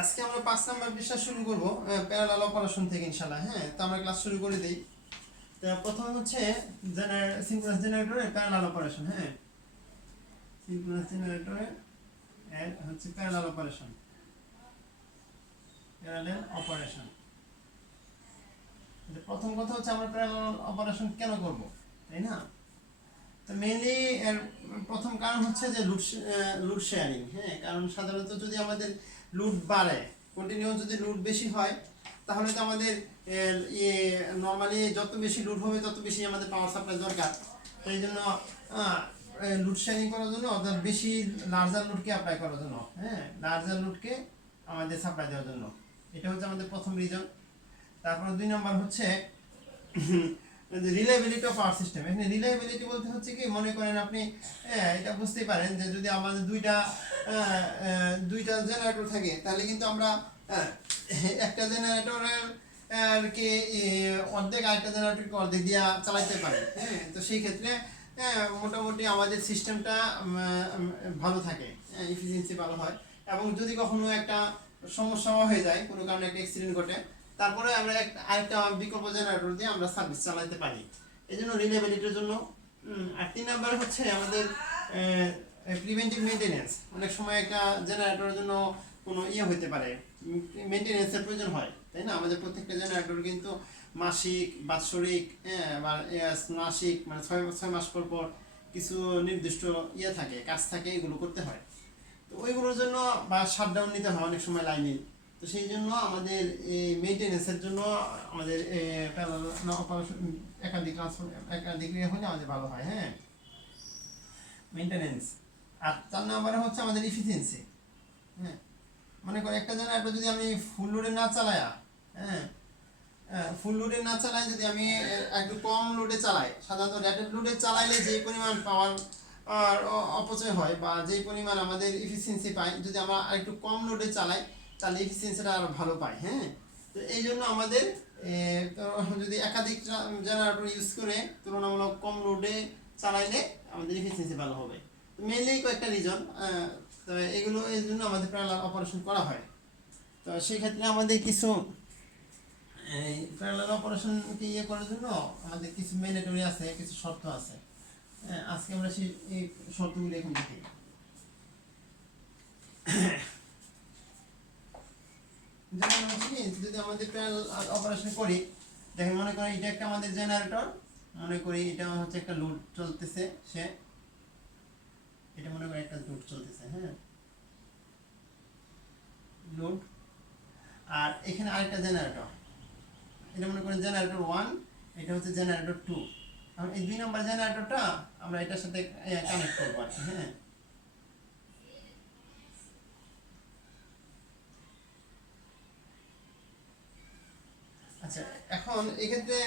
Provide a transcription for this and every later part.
আজকে আমরা 5 নাম্বার পৃষ্ঠা শুরু করব প্যারালাল অপারেশন থেকে ইনশাআল্লাহ। হ্যাঁ, তো আমরা ক্লাস শুরু করে দেই। তো প্রথম হচ্ছে সিনক্রোনাস জেনারেটরের প্যারালাল অপারেশন। হ্যাঁ, সিনক্রোনাস জেনারেটরের হচ্ছে প্যারালাল অপারেশন। প্যারালাল অপারেশন, প্রথম কথা হচ্ছে আমরা প্যারালাল অপারেশন কেন করব, তাই না? তো মেইনলি এর প্রথম কারণ হচ্ছে যে লুড শেয়ারিং। হ্যাঁ, কারণ সাধারণত যদি আমাদের লুড বাড়ে, কন্টিনিউয়াস যদি লুড বেশি হয়, তাহলে তো আমাদের নর্মালি যত বেশি লুড হবে তত বেশি আমাদের পাওয়ার সাপ্লাই দরকার। তো এই জন্য লুড শেয়ারিং করার জন্য, অর্থাৎ বেশি লার্জার লোডকে অ্যাপ্লাই করার জন্য, হ্যাঁ, লার্জার লোডকে আমাদের সাপ্লাই দেওয়ার জন্য, এটা হচ্ছে আমাদের প্রথম রিজন। তারপর 2 নম্বর হচ্ছে রিলায়েবিলিটি অফ পাওয়ার সিস্টেম। এখানে রিলায়েবিলিটি বলতে হচ্ছে কি, মনে করেন আপনি এটা বুঝতেই পারেন যে যদি আমাদের দুইটা জেনারেটর থাকে, তাহলে কিন্তু আমরা একটা জেনারেটরের কে অর্ধেক, আরেকটা জেনারেটরকে অর্ধেক দিয়া চালাইতে পারি। হ্যাঁ, তো সেই ক্ষেত্রে মোটামুটি আমাদের সিস্টেমটা ভালো থাকে, এফিসিয়েন্সি ভালো হয়। এবং যদি কখনো একটা সমস্যা হয়ে যায়, কোনো কারণে একটা অ্যাক্সিডেন্ট ঘটে, তারপরে আমরা আরেকটা বিকল্প জেনারেটর দিয়ে আমরা সার্ভিস চালাতে পারি, এই জন্য রিলায়েবিলিটির জন্য। আর 3 নাম্বার হচ্ছে আমাদের প্রিভেন্টিভ মেইনটেনেন্স। অনেক সময় একটা জেনারেটরের জন্য কোনো হতে পারে, মেইনটেনেন্সের প্রয়োজন হয়, তাই না? আমাদের প্রত্যেকটা জেনারেটর কিন্তু মাসিক, বাৎসরিক, বা মাসিক মানে 6 মাস পর পর কিছু নির্দিষ্ট থাকে, কাজ থাকে, এগুলো করতে হয়। তো ওইগুলোর জন্য বা শাটডাউন নিতে হয় অনেক সময় লাইনে। তো সেই জন্য আমাদের এই মেইনটেনেন্সের জন্য আমাদের একাধিক হলে আমাদের ভালো হয়। হ্যাঁ, মেইনটেনেন্স। আর 4 নম্বরে হচ্ছে আমাদের এফিসিয়েন্সি। হ্যাঁ, মনে করি একটা জেনারেটর যদি আমি ফুল লোডে না চালাই, হ্যাঁ, ফুল লোডে না চালাই, যদি আমি একটু কম লোডে চালাই, সাধারণত রেটেড লোডে চালাইলে যে পরিমাণ পাওয়ার অপচয় হয় বা যে পরিমাণ আমাদের এফিসিয়েন্সি পাই, যদি আমরা একটু কম লোডে চালাই তাহলে এফিসিয়েন্সিটা আরও ভালো পাই। হ্যাঁ, তো এই জন্য আমাদের যদি একাধিক জেনারেটর ইউজ করে তুলনামূলক কম লোডে চালাইলে আমাদের এফিসিয়েন্সি ভালো হবে। মেনলি কয়েকটা রিজন, তো এগুলো এই জন্য আমাদের প্যারালাল অপারেশন করা হয়। তো সেই ক্ষেত্রে আমাদের কিছু এই প্যারালাল অপারেশনকে করার জন্য আমাদের কিছু ম্যান্ডেটরি আছে, কিছু শর্ত আছে। আজকে আমরা সেই শর্তগুলো এখন দেখি। যেমন হচ্ছে যদি আমাদের প্যারালাল অপারেশন করি, দেখেন মনে করি এটা একটা আমাদের জেনারেটর, মনে করি এটা হচ্ছে একটা লোড চলতেছে, এটা মনে করি একটা লোড চলতেছে। হ্যাঁ, লোড। আর এখানে আরেকটা জেনারেটর, এটা মনে করেন জেনারেটর 1, এটা হচ্ছে জেনারেটর 2। এখন এই 2 নম্বর জেনারেটরটা আমরা এটার সাথে কানেক্ট করবো আর কি। হ্যাঁ, আচ্ছা, এখন এক্ষেত্রে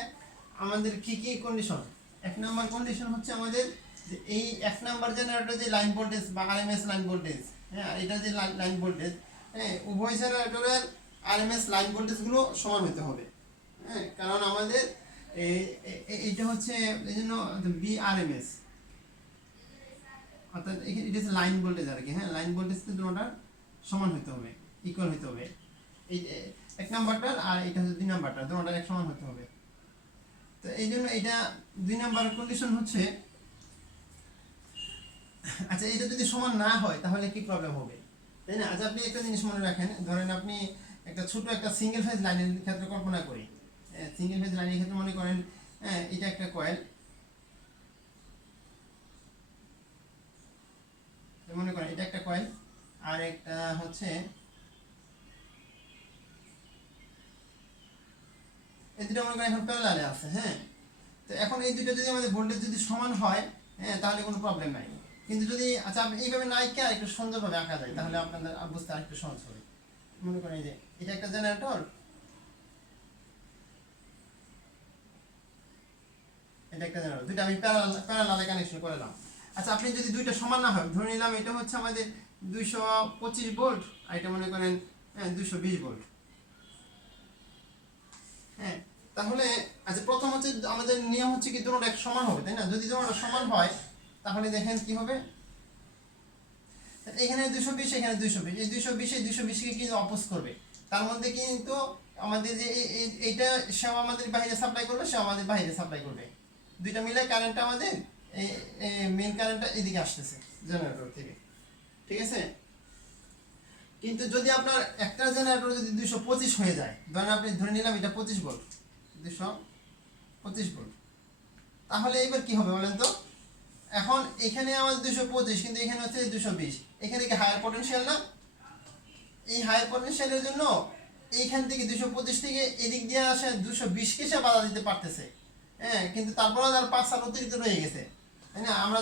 আমাদের কি কি কন্ডিশন? 1 নম্বর কন্ডিশন হচ্ছে আমাদের যে এই 1 নম্বর জেনারেটর যে লাইন ভোল্টেজ বা আরএমএস লাইন ভোল্টেজ, হ্যাঁ, এটা যে লাইন ভোল্টেজ, হ্যাঁ, উভয় জেনারেটরের আরএমএস লাইন ভোল্টেজগুলো সমান হতে হবে। হ্যাঁ, কারণ আমাদের এইটা হচ্ছে এই জন্য বিআরএমএস, অর্থাৎ এটা হচ্ছে লাইন ভোল্টেজ আর কি। হ্যাঁ, লাইন ভোল্টেজ দুটোটা সমান হতে হবে, ইকুয়াল হতে হবে। এই 1 নাম্বারটার আর এটা হচ্ছে 2 নাম্বারটা, দুটোটা এক সমান হতে হবে। তো এই জন্য এটা 2 নাম্বার কন্ডিশন হচ্ছে। আচ্ছা, এটা যদি সমান না হয় তাহলে কি প্রবলেম হবে, তাই না? আচ্ছা, আপনি একটা জিনিস মনে রাখেন, ধরেন আপনি একটা ছোট একটা সিঙ্গেল ফেজ লাইনের ক্ষেত্রে কল্পনা করি। সিঙ্গেল ফেজ লাইনের ক্ষেত্রে মনে করেন এটা একটা কয়েল, মনে করেন এটা একটা কয়েল, আর একটা হচ্ছে এই দুটো মনে করেন এখন প্যারালালে আছে। হ্যাঁ, তো এখন এই দুটো যদি আমাদের ভোল্টেজ যদি সমান হয়, হ্যাঁ, তাহলে কোনো প্রবলেম নাই। কিন্তু যদি আচ্ছা আপনি এইভাবে না আঁকে আরেকটু সুন্দরভাবে আঁকা যায়, তাহলে আপনাদের বুঝতে আরেকটু সহজ হবে। মনে করেন এই যে এটা একটা জেনারেটর, এটা একটা জেনারেটর, দুইটা আমি প্যারালালে কানেকশন করলাম। আচ্ছা, আপনি যদি দুইটা সমান না হয়, ধরে নিলাম এটা হচ্ছে আমাদের 225 ভোল্ট আর এটা মনে করেন 220 ভোল্ট। হ্যাঁ, তাহলে আচ্ছা, প্রথম হচ্ছে আমাদের নিয়ম হচ্ছে কি দুটোটা এক সমান হবে, তাই না? যদি দুটোটা সমান হয় তাহলে দেখেন কি হবে, এখানে 220 এখানে 220, এই 220 এই 220 কে কিন্তু অপোজ করবে, তার মধ্যে কিন্তু আমাদের যে এইটা সে আমাদের বাইরে সাপ্লাই করবে, সে আমাদের বাইরে সাপ্লাই করবে, দুইটা মিলে কারেন্টটা আমাদের এই মেইন কারেন্টটা এদিকে আসতেছে জেনারেটর থেকে, ঠিক আছে। কিন্তু যদি আপনার একটা জেনারেটর যদি 225 হয়ে যায়, ধরেন আপনি ধরে নিলাম এটা 25 ভোল্ট, 225 ভোল্ট, তাহলে এবার কি হবে বলেন তো? এখন এখানে আমাদের 225, কিন্তু এখানে হচ্ছে 220, এখানে কি হায়ার পটেনশিয়াল না? এই হায়ার পটেনশিয়ালের জন্য এইখান থেকে 225 থেকে এদিক দিয়ে আসে 220 কে সে বাধা দিতে পারতেছে, হ্যাঁ, কিন্তু তারপরে আর 5 আর অতিরিক্ত রয়ে গেছে, তাই না? আমরা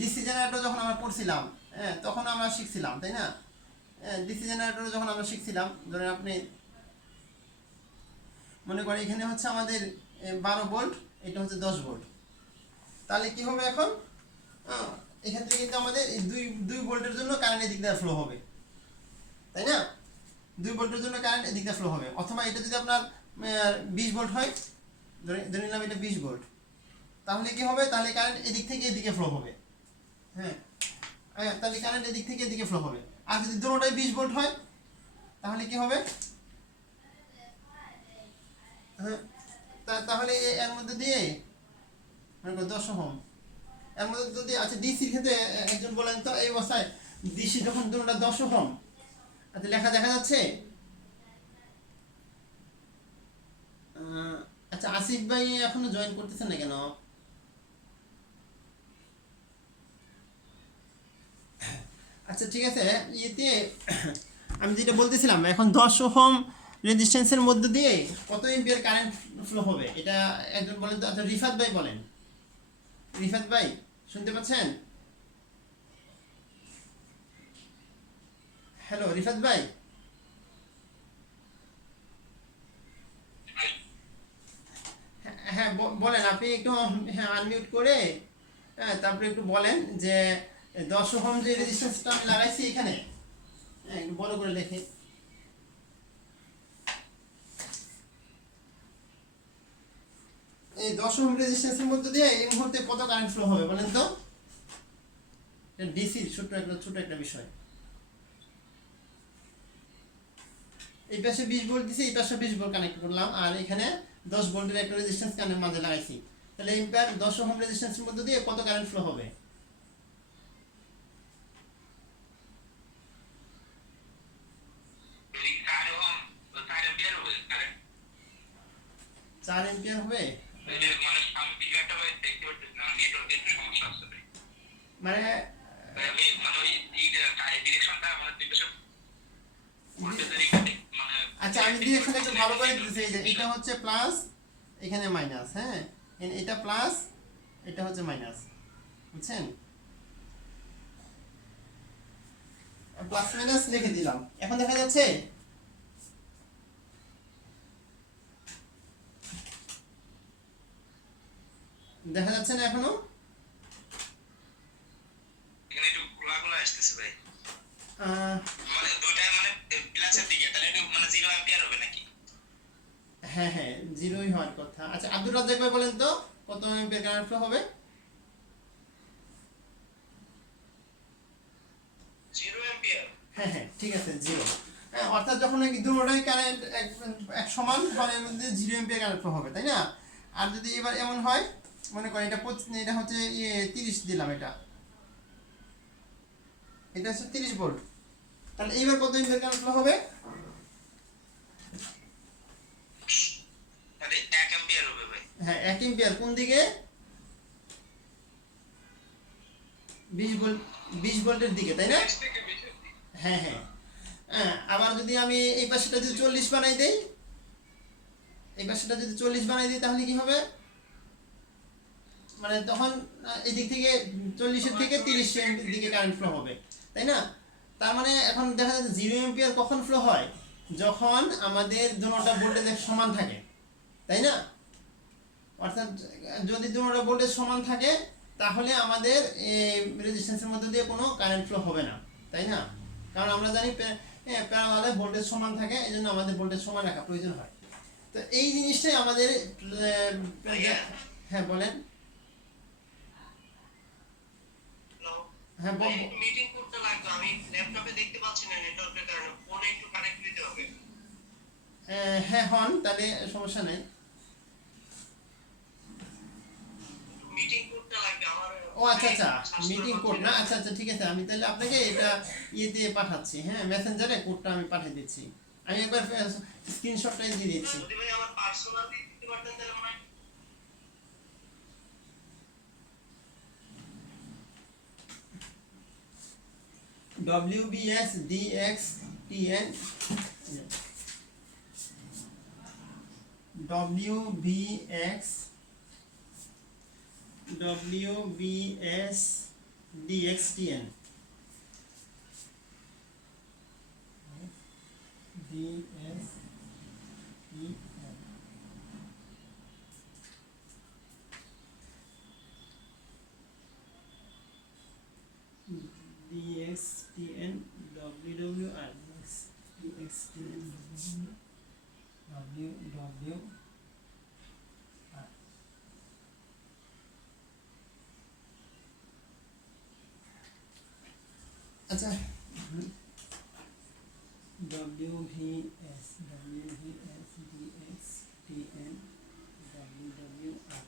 ডিসি জেনারেটর যখন আমরা পড়ছিলাম, হ্যাঁ, তখন আমরা শিখছিলাম, তাই না? ডিসি জেনারেটর যখন আমরা শিখছিলাম, ধরেন আপনি মনে করেন এখানে হচ্ছে আমাদের 12 ভোল্ট, এটা হচ্ছে 10 ভোল্ট, তাহলে কি হবে এখন? এখান থেকে কিন্তু আমাদের এই দুই ভোল্টের জন্য কারেন্ট এদিক দিয়ে ফ্লো হবে, তাই না? 2 ভোল্টের জন্য কারেন্ট এদিক দিয়ে ফ্লো হবে, অথবা এটা যদি আপনার 20 ভোল্ট হয়, ধরে নিলাম এটা 20 ভোল্ট, তাহলে কি হবে? তাহলে কারেন্ট এদিক থেকে এদিকে ফ্লো হবে, হ্যাঁ, তাহলে কারেন্ট এদিক থেকে এদিকে ফ্লো হবে। আর যদি দুটোটাই 20 ভোল্ট হয়, তাহলে কি হবে? হ্যাঁ, তাহলে এর মধ্যে দিয়ে মনে করো 10 ওহম, এর মধ্যে যদি, আচ্ছা ডিসির ক্ষেত্রে একজন বলেন তো, এই অবস্থায় ডিসি যখন দুটোটা 10 ওহম, আচ্ছা লেখা দেখা যাচ্ছে? আচ্ছা আসিফ ভাই এখনো জয়েন করতেছেন না কেন? আচ্ছা ঠিক আছে, ইয়েতে আমি যেটা বলতেছিলাম, এখন 10 ওহম রেজিস্ট্যান্সের মধ্যে দিয়ে কত এম্পিয়ার কারেন্ট ফ্লো হবে, এটা একজন বলেন তো। আচ্ছা রিফাত ভাই বলেন, রিফাত ভাই শুনতে পাচ্ছেন? হ্যালো রিফাত ভাই, হ্যাঁ বলেন আপনি একটু, হ্যাঁ আনমিউট করে, হ্যাঁ তারপরে একটু বলেন যে 10 ওহম যে রেজিস্ট্যান্সটা আমি লাগাইছি এখানে, হ্যাঁ একটু বড় করে লেখে, এই 10 ওহম রেজিস্ট্যান্সের মধ্যে দিয়ে এই মুহূর্তে কত কারেন্ট ফ্লো হবে বলেন তো? এটা ডিসির ছোট একটা বিষয়। এই পাশে 20 ভোল্ট দিছি, এই পাশে 20 ভোল্ট কানেক্ট করলাম, আর এখানে 10 ভোল্টের একটা রেজিস্ট্যান্স কানের মাঝে লাগাইছি, তাহলে এই 10 ওহম রেজিস্ট্যান্সের মধ্যে দিয়ে কত কারেন্ট ফ্লো হবে? চার এম্পিয়ার হবে, মানে আচ্ছা আমি ডিরেকশনটা একটু ভালো করে দিতেছি, এই যে এটা হচ্ছে প্লাস, এখানে মাইনাস, হ্যাঁ, এটা প্লাস, এটা হচ্ছে মাইনাস, বুঝছেন? প্লাস মাইনাস লিখে দিলাম, এখন দেখা যাচ্ছে? দেখা যাচ্ছে না এখনো? এখানে একটু গোলাগুলো আসতেছে ভাই, আহ, মানে দুইটা মানে প্লাসের দিকে, তাহলে একটু মানে 0 অ্যাম্পিয়ার হবে নাকি? হ্যাঁ হ্যাঁ, জিরোই হওয়ার কথা। আচ্ছা আব্দুর রাজ্জাক ভাই বলেন তো কত এম্পিয়ার কারেন্ট ফ্লো হবে? 0 অ্যাম্পিয়ার। হ্যাঁ হ্যাঁ ঠিক আছে, জিরো, হ্যাঁ, অর্থাৎ যখন এই দুটোটাই কারেন্ট এক সমান, তখন এর মধ্যে 0 এম্পিয়ার কারেন্ট ফ্লো হবে, তাই না? আর যদি এবার এমন হয়, মনে করেন এটা হচ্ছে 30 দিলাম, এটা হচ্ছে 30 ভোল্ট, তাহলে এইবার কত এম্পিয়ার কারেন্ট ফ্লো হবে? তাহলে 1 অ্যাম্পিয়ার হবে ভাই। হ্যাঁ 1 এম্পিয়ার, কোন দিকে? 20 ভোল্ট, 20 ভোল্টের দিকে, তাই না? হ্যাঁ হ্যাঁ, আবার যদি আমি এই পাশেটা যদি 40 বানাই দেই, এই পাশেটা যদি 40 বানাই দিই, তাহলে কি হবে? মানে তখন এদিক থেকে 40-এর থেকে 30 এর দিকে কারেন্ট ফ্লো হবে, তাই না? তার মানে এখন দেখা যাচ্ছে 0 এম্পিয়ার কখন ফ্লো হয়? যখন আমাদের দুটোটা ভোল্টেজ সমান থাকে, তাই না? অর্থাৎ যদি দুটোটা ভোল্টেজ সমান থাকে, তাহলে আমাদের এই রেজিস্ট্যান্সের মধ্যে দিয়ে কোনো কারেন্ট ফ্লো হবে না, তাই না? কারণ আমরা জানি প্যারালালে ভোল্টেজ সমান থাকে, এই জন্য আমাদের ভোল্টেজ সমান রাখা প্রয়োজন হয়। তো এই জিনিসটাই আমাদের হ্যাঁ বলেন। হ্যালো। হ্যাঁ একটু মিটিং করতে লাগবে, আমি ল্যাপটপে দেখতে পাচ্ছি না নেটওয়ার্কের কারণে, ফোনে একটু কানেক্ট দিতে হবে। হ্যাঁ হন, তাহলে সমস্যা নেই। মিটিং করতে লাগবে আমার। ও আচ্ছা আচ্ছা, মিটিং কোড না, আচ্ছা আচ্ছা ঠিক আছে, আমি তাহলে আপনাকে এটা ইয়েতে পাঠাচ্ছি, হ্যাঁ মেসেঞ্জারে কোডটা আমি পাঠিয়ে দিচ্ছি। আমি একবার স্ক্রিনশটটাই দিয়ে দিচ্ছি। যদি ভাই আমার পার্সোনাল দিতে পারতেন তাহলে মনে হয়। WBSDXTN WBSDXTN DXTN WWR DXTN WWR আচ্ছা WVS DXTN WWR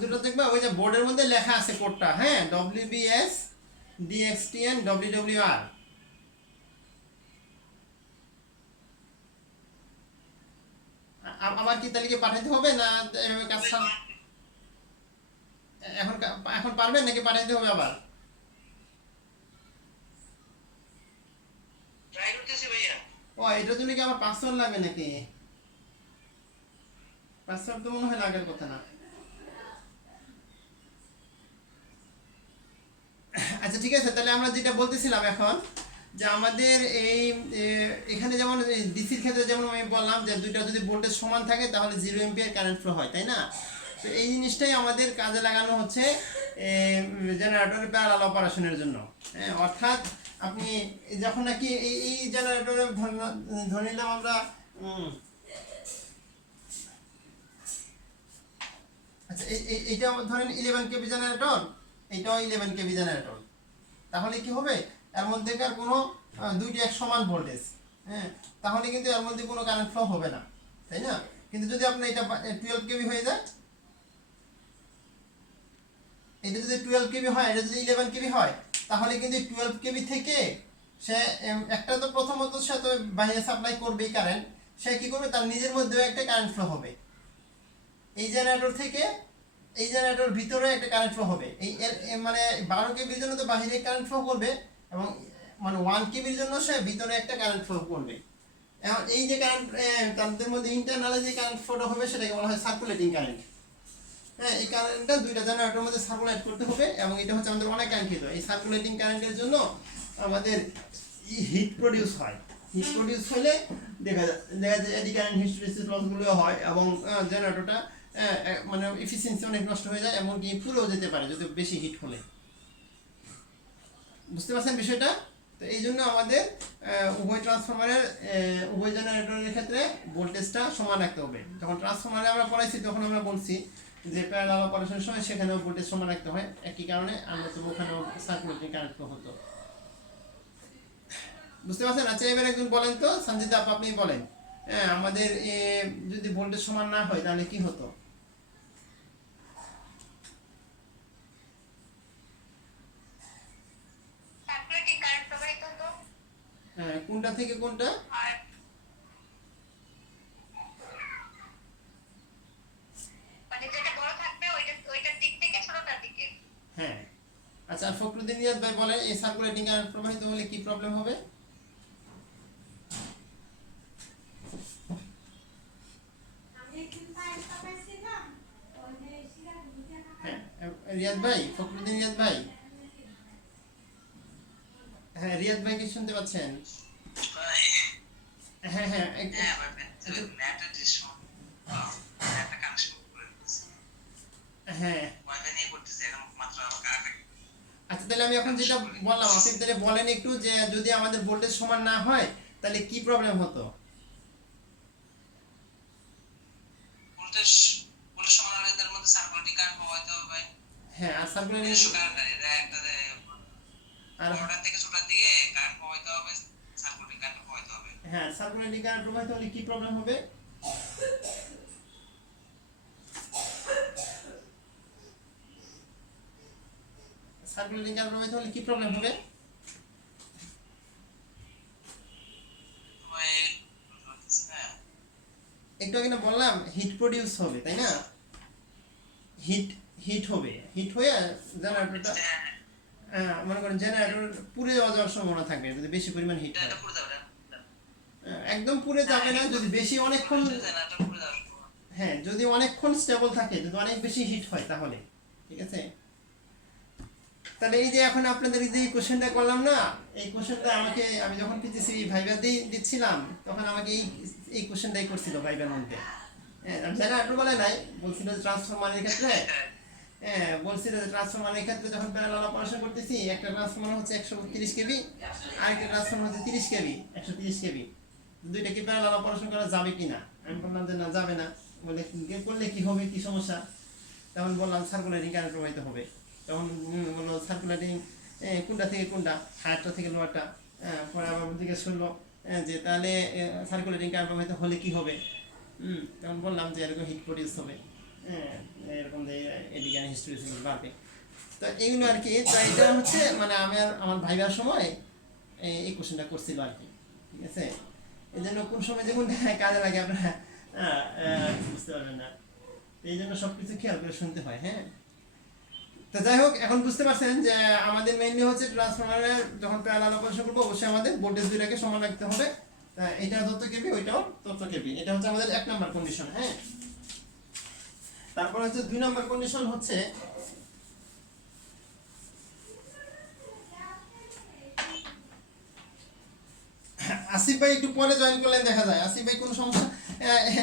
দুটো দেখবা ওই যে বোর্ডের মধ্যে লেখা আছে কোডটা, হ্যাঁ WBS DXTN WWR। আবার কি তালিকা পাঠাতে হবে না এভাবে কাজ এখন এখন পারবেন নাকি পাঠাতে হবে আবার? ট্রাই করতেছি ভাইয়া। ও এটার জন্য কি আমার পাসওয়ার্ড লাগবে নাকি? পাসওয়ার্ড তো মনে হয় লাগার কথা না। আচ্ছা ঠিক আছে, তাহলে আমরা যেটা বলতেছিলাম এখন, যে আমাদের এই এখানে যেমন ডিসির ক্ষেত্রে যেমন আমি বললাম যে দুইটা যদি ভোল্টেজ সমান থাকে তাহলে 0 এম্পিয়ার কারেন্ট ফ্লো হয়, তাই না? তো এই জিনিসটাই আমাদের কাজে লাগানো হচ্ছে জেনারেটরের প্যারালাল অপারেশনের জন্য। হ্যাঁ, অর্থাৎ আপনি যখন নাকি এই জেনারেটরে ধরে নিলাম আমরা আচ্ছা এইটা ধরেন 11 কেভি জেনারেটর, এইটাও 11 কেভি জেনারেটর, তাহলে কি হবে এর মধ্যেকার কোনো দুইটি এক সমান ভোল্টেজ, হ্যাঁ তাহলে কিন্তু এর মধ্যে কোনো কারেন্ট ফ্লো হবে না, তাই না? কিন্তু যদি আপনার এটা 12 কেভি হয়ে যায়, এটা যদি 12 কেভি হয়, এটা যদি 11 কেভি হয়, তাহলে কিন্তু 12 কেভি থেকে সে একটা তো প্রথমত সে তো বাইরে সাপ্লাই করবেই কারেন্ট, সে কি করবে তার নিজের মধ্যেও একটা কারেন্ট ফ্লো হবে। এই জেনারেটর থেকে এই জেনারেটর ভিতরে একটা কারেন্ট ফ্লো হবে, এই মানে 12 কেবির জন্য তো বাইরে কারেন্ট ফ্লো করবে, এবং মানে 1 কেবির জন্য সে ভিতরে একটা কারেন্ট ফ্লো করবে। এখন এই যে কারেন্ট তাদের মধ্যে ইন্টারনালে যে কারেন্ট ফ্লোটা হবে সেটাকে বলা হয় সার্কুলেটিং কারেন্ট। হ্যাঁ, এই কারেন্টটা দুইটা জেনারেটরের মধ্যে সার্কুলেট করতে হবে, এবং এটা হচ্ছে আমাদের অনেক কাঙ্ক্ষিত। এই সার্কুলেটিং কারেন্টের জন্য আমাদের হিট প্রডিউস হয়। হিট প্রডিউস হলে দেখা যায় এডি কারেন্ট হিস্টেরিসিস লসগুলো হয়, এবং জেনারেটরটা মানে এফিসিয়েন্সি অনেক নষ্ট হয়ে যায়, এমনকি পুড়েও যেতে পারে যদি বেশি হিট হলে। বুঝতে পারছেন বিষয়টা? তো এই জন্য আমাদের উভয় ট্রান্সফরমারের উভয় জেনারেটরের ক্ষেত্রে ভোল্টেজটা সমান রাখতে হবে। যখন ট্রান্সফরমারে আমরা পড়াইছি তখন আমরা বলছি যে প্যারালাল অপারেশনের সময় সেখানেও ভোল্টেজ সমান রাখতে হয়, একই কারণে আমরা তো ওখানেও সার্কুলেটিং কারেন্ট হতো। বুঝতে পারছেন? আচ্ছা এবার একজন বলেন তো, সঞ্জিত আপনি বলেন, হ্যাঁ আমাদের যদি ভোল্টেজ সমান না হয় তাহলে কি হতো? সার্কুলেটিং কারেন্ট প্রবাহিত হতো। হ্যাঁ, কোনটা থেকে কোনটা? আর মানে যেটা বড় থাকবে ওইটার দিক থেকে ছোটটার দিকে। হ্যাঁ, আচ্ছা আর ফখরুদ্দিন নিয়াজ ভাই বলেন এই সার্কুলেটিং কারেন্ট প্রবাহিত হলে কি প্রবলেম হবে? রিয়াদ ভাই, ফখরুদ্দিন রিয়াদ ভাই। হ্যাঁ রিয়াদ ভাই কি শুনতে পাচ্ছেন? ভাই হ্যাঁ হ্যাঁ হ্যাঁ ভাই নেটের ডিসকাউন্ট একটা কানেকশন করে দিচ্ছি হ্যাঁ ওয়াইফাই নিয়ে করতেছি এখন মাত্র কানেক্ট আচ্ছা তাহলে আমি এখন যেটা বললাম আপনি তাহলে বলেন একটু যে যদি আমাদের ভোল্টেজ সমান না হয় তাহলে কি প্রবলেম হতো? ভোল্টেজ ভোল্টেজ সমান হলে এর মধ্যে সার্কুলেটিং কারেন্ট প্রবাহিত হবে ভাই হ্যাঁ আর সার্কুলার নিজস্ব কারেন্ট এটা একটা আর বড়টার থেকে ছোটার দিকে কারেন্ট প্রবাহিত হবে সার্কুলেটিং কারেন্ট প্রবাহিত হবে হ্যাঁ সার্কুলেটিং কারেন্ট প্রবাহিত হলে কি প্রবলেম হবে? সার্কুলেটিং কারেন্ট প্রবাহিত হলে কি প্রবলেম হবে? ভাই বুঝতেছি না একটু আগে না বললাম হিট প্রডিউস হবে তাই না? হিট হিট হবে, হিট হয়ে জেনারেটরটা মনে করেন জেনারেটর পুড়ে যাওয়ার সম্ভাবনা থাকবে যদি বেশি পরিমাণ হিট হয়। এটা পুরো যাবে একদম পুড়ে যাবে না, যদি বেশি অনেকক্ষণ জেনারেটর পুরো যাবে হ্যাঁ যদি অনেকক্ষণ স্টেবল থাকে, যদি অনেক বেশি হিট হয় তাহলে ঠিক আছে। তাহলে এই যে এখন আপনাদের এই যে কোশ্চেনটা করলাম না, এই কোশ্চেনটা আমাকে আমি যখন পিজিসি ভাইবা দিচ্ছিলাম তখন আমাকে এই কোশ্চেনটাই করছিল ভাইবার মধ্যে। জেনারেটর বলে নাই, বলছিল ট্রান্সফরমারের ক্ষেত্রে বলছিল যে ট্রান্সফরমারের ক্ষেত্রে যখন প্যারালাল অপারেশন করতেছি একটা ট্রান্সফরমার হচ্ছে 130 কেভি আর একটা ট্রান্সফরমার হচ্ছে 30 কেভি 130 কেভি, দুইটা কি প্যারালাল অপারেশন করা যাবে কিনা? আমি বললাম যে না যাবে না। বলে করলে কি হবে, কি সমস্যা? তখন বললাম সার্কুলেটিং কারেন্ট প্রবাহিত হবে। তখন বললো সার্কুলেটিং কোনটা থেকে কোনটা, হায়ারটা থেকে লোয়ারটা। পরে আবার জিজ্ঞেস করলো যে তাহলে সার্কুলেটিং কারেন্ট প্রবাহিত হলে কি হবে? তখন বললাম যে এরকম হিট প্রডিউস হবে, এরকম যে এদিকে হিস্টোরিসিস বাড়বে। তো এইগুলো আর কি। তো এটা হচ্ছে মানে আমার ভাইবার সময় এই কোশ্চেনটা করছিল আর কি, ঠিক আছে। এই জন্য কোন সময় যে কোনটা কাজে লাগে আপনারা বুঝতে পারবেন না, এই জন্য সব কিছু খেয়াল করে শুনতে হয়। হ্যাঁ তো যাই হোক, এখন বুঝতে পারছেন যে আমাদের মেইনলি হচ্ছে ট্রান্সফরমারের যখন প্যারালাল অপারেশন করবো অবশ্যই আমাদের ভোল্টেজ দুইটাকে সমান রাখতে হবে। এটা তত কেবি, ওইটাও তত কেবি। এটা হচ্ছে আমাদের 1 নাম্বার কন্ডিশন। হ্যাঁ তারপর হচ্ছে 2 নাম্বার কন্ডিশন হচ্ছে আসিফ ভাই একটু পরে জয়েন করলেন দেখা যায়। আসিফ ভাই কোনো সমস্যা?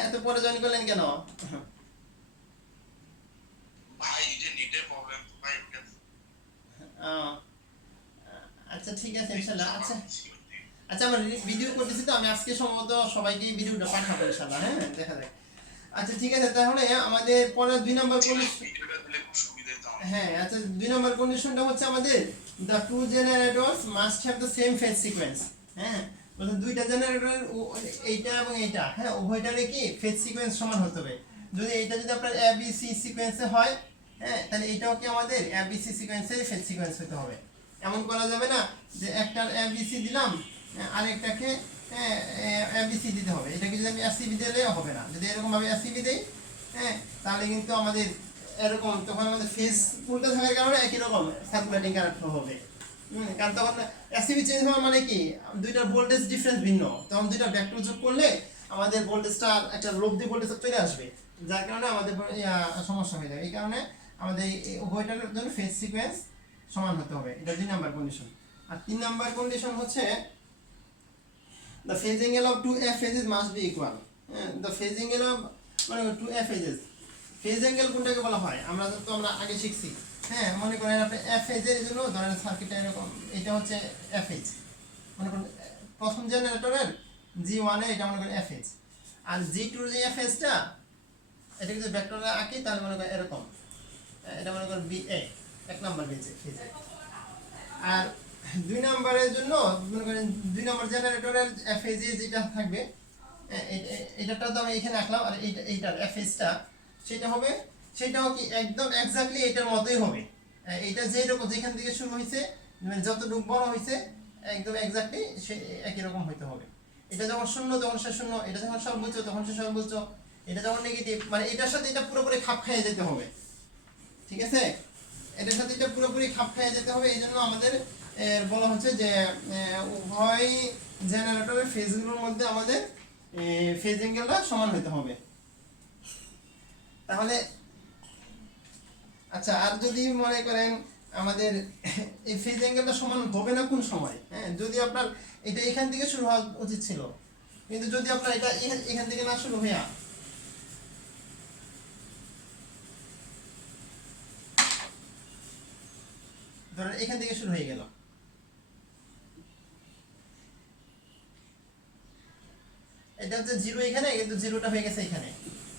এত পরে জয়েন করলেন কেন? ভাই এটা নেটের প্রবলেম ভাই আহ, আচ্ছা ঠিক আছে ইনশাআল্লাহ। আচ্ছা আচ্ছা আমরা ভিডিও করতেছি তো, আমি আজকে সম্ভবত সবাইকে ভিডিওটা পাঠাবো ইনশাআল্লাহ। হ্যাঁ দেখা যায়। আচ্ছা ঠিক আছে, তাহলে আমাদের পরের 2 নাম্বার কন্ডিশন। ভিডিওটা দিলে খুব সুবিধা হতো হ্যাঁ আচ্ছা 2 নাম্বার কন্ডিশনটা হচ্ছে আমাদের the two generators must have the same phase sequence। হ্যাঁ বলতে দুইটা জেনারেটরের এইটা এবং এইটা হ্যাঁ উভয়টারই কি ফেজ সিকোয়েন্স সমান হতে হবে। যদি এইটা যদি আপনার ABC সিকোয়েন্সে হয় হ্যাঁ তাহলে এইটাও কি আমাদের ABC সিকোয়েন্সের ফেজ সিকোয়েন্স হতে হবে। এমন করা যাবে না যে একটার ABC দিলাম আরেকটাকে ABC দিতে হবে। এটাকে যদি আমি SCB দিলে হবে না। যদি এরকম ভাবে SCB দেই হ্যাঁ তাহলে কিন্তু আমাদের এরকম তখন আমাদের ফেজ উল্টো থাকার কারণে একই রকম সার্কুলেটিং কারেন্ট হবে। কারণ তখন এসিবি চেঞ্জ হওয়ার মানে কি দুইটার ভোল্টেজ ডিফারেন্স ভিন্ন, তখন দুইটা ভেক্টর যোগ করলে আমাদের ভোল্টেজটা একটা লব্ধি ভোল্টেজ চলে আসবে, যার কারণে আমাদের সমস্যা হয়ে যাবে। এই কারণে আমাদের উভয়টার জন্য ফেজ সিকোয়েন্স সমান হতে হবে। এটা 2 নাম্বার কন্ডিশন। আর 3 নাম্বার কন্ডিশন হচ্ছে the phase angle of two F phases must be equal। the phase angle of মানে two F phases, phase angle কোনটাকে বলা হয় আমরা আগে শিখছি। হ্যাঁ মনে করেন আপনি এফ ফেজের জন্য ধরেন সার্কিটটা এরকম, এটা হচ্ছে এফ এইচ মনে করেন প্রথম জেনারেটরের G1 এর এটা মনে করেন এফ এইচ, আর G2 এর যে এফ এইচটা এটা যদি ভেক্টরে আঁকি তাহলে মনে করেন এরকম, এটা মনে করেন BA 1 নাম্বার ফেজে। আর 2 নাম্বারের জন্য মনে করেন 2 নাম্বার জেনারেটরের এফ এইচে যেটা থাকবে এটাটা তো আমি এখানে আঁকলাম, আর এইটার এফ এইচটা সেটা হবে, সেটাও কি একদম এক্স্যাক্টলি এটার মতোই হবে। এটা যেরকম যেখান থেকে শুরু হয়েছে মানে যতটুকু বড় হয়েছে একদম এক্স্যাক্টলি সে একই রকম হইতে হবে। এটা যখন শূন্য তখন সে শূন্য, এটা যখন সর্বোচ্চ তখন সে সর্বোচ্চ, এটা যখন নেগেটিভ মানে এটার সাথে এটা পুরোপুরি খাপ খাইয়ে যেতে হবে। ঠিক আছে, এটার সাথে এটা পুরোপুরি খাপ খাইয়ে যেতে হবে। এই জন্য আমাদের বলা হচ্ছে যে উভয় জেনারেটরের ফেজগুলোর মধ্যে আমাদের ফেজ অ্যাঙ্গেলটা সমান হতে হবে। তাহলে আচ্ছা, আর যদি মনে করেন আমাদের এই ফেজ অ্যাঙ্গেলটা সমান হবে না কোন সময়, হ্যাঁ, যদি আপনার এটা এখান থেকে শুরু হওয়া উচিত ছিল, কিন্তু যদি আপনার এটা এখান থেকে না শুরু হইয়া ধরেন এখান থেকে শুরু হয়ে গেল, এটা হচ্ছে জিরো এখানে, কিন্তু জিরোটা হয়ে গেছে এখানে,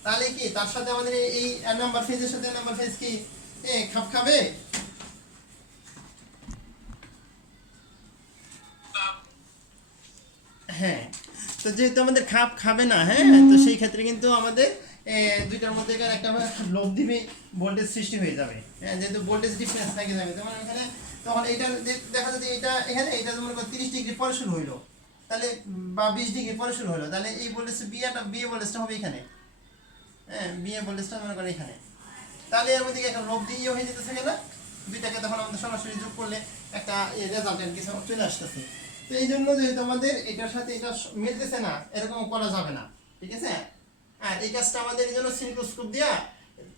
তাহলে কি তার সাথে আমাদের এই নাম্বার ফেজের সাথে নাম্বার ফেজ কি খাপ খাবে? হ্যাঁ, তো যেহেতু আমাদের খাপ খাবে না, হ্যাঁ, তো সেই ক্ষেত্রে কিন্তু আমাদের দুইটার মধ্যে একটা লব্ধিবী ভোল্টেজ সৃষ্টি হয়ে যাবে, হ্যাঁ, যেহেতু ভোল্টেজ ডিফারেন্স থেকে যাবে, যেমন এখানে তখন এইটা দেখা যাচ্ছে এটা এখানে এটা মনে করো 30 ডিগ্রি পরে শুরু হইলো, তাহলে বা 20 ডিগ্রি পরে শুরু হলো, তাহলে এই ভোল্টেজ বিয়ে ভোল্টেজটা হবে এখানে, হ্যাঁ, বিয়ে ভোল্টেজটা মনে করেন এখানে, তাহলে এর মধ্যে একটা লব্ধি হয়ে যেতেছে না, দুইটাকে তখন আমাদের সরাসরি যোগ করলে একটা রেজাল্টের কিছু চলে আসতেছে। তো এই জন্য যেহেতু আমাদের এটার সাথে এটা মিলতেছে না, এরকম করা যাবে না, ঠিক আছে। আর এই কাজটা আমাদের এই জন্য সিনক্রোস্কোপ দিয়ে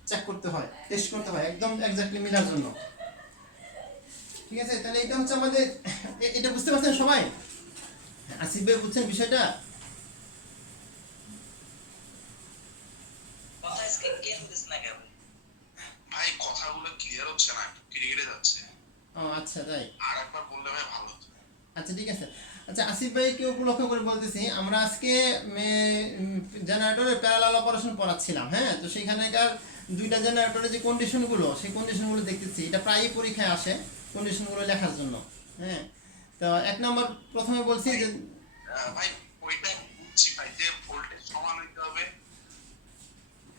চেক করতে হয়, টেস্ট করতে হয় একদম এক্স্যাক্টলি মিলার জন্য, ঠিক আছে। তাহলে এটা হচ্ছে আমাদের এটা বুঝতে পারছেন সবাই? আসিফ ভাই বুঝছেন বিষয়টা? কথা আজকে ক্লিয়ার হতেছে না কেন? ভাই কথাগুলো ক্লিয়ার হচ্ছে না, একটু কেটে কেটে যাচ্ছে। ও আচ্ছা, তাই, আর একবার বললে ভাই ভালো হতো। আচ্ছা ঠিক আছে। আচ্ছা আসিফ ভাইকে উপলক্ষ করে বলতেছি, আমরা আজকে জেনারেটরের প্যারালাল অপারেশন পড়াচ্ছিলাম, হ্যাঁ, তো সেখানেকার দুইটা জেনারেটরের যে কন্ডিশনগুলো, সেই কন্ডিশনগুলো দেখতেছি, এটা প্রায়ই পরীক্ষায় আসে কন্ডিশনগুলো লেখার জন্য, হ্যাঁ। তো এক নম্বর প্রথমে বলছি যে ভাই ওইটা বুঝছি ভাই, যে ভোল্টেজ সমান হইতে হবে,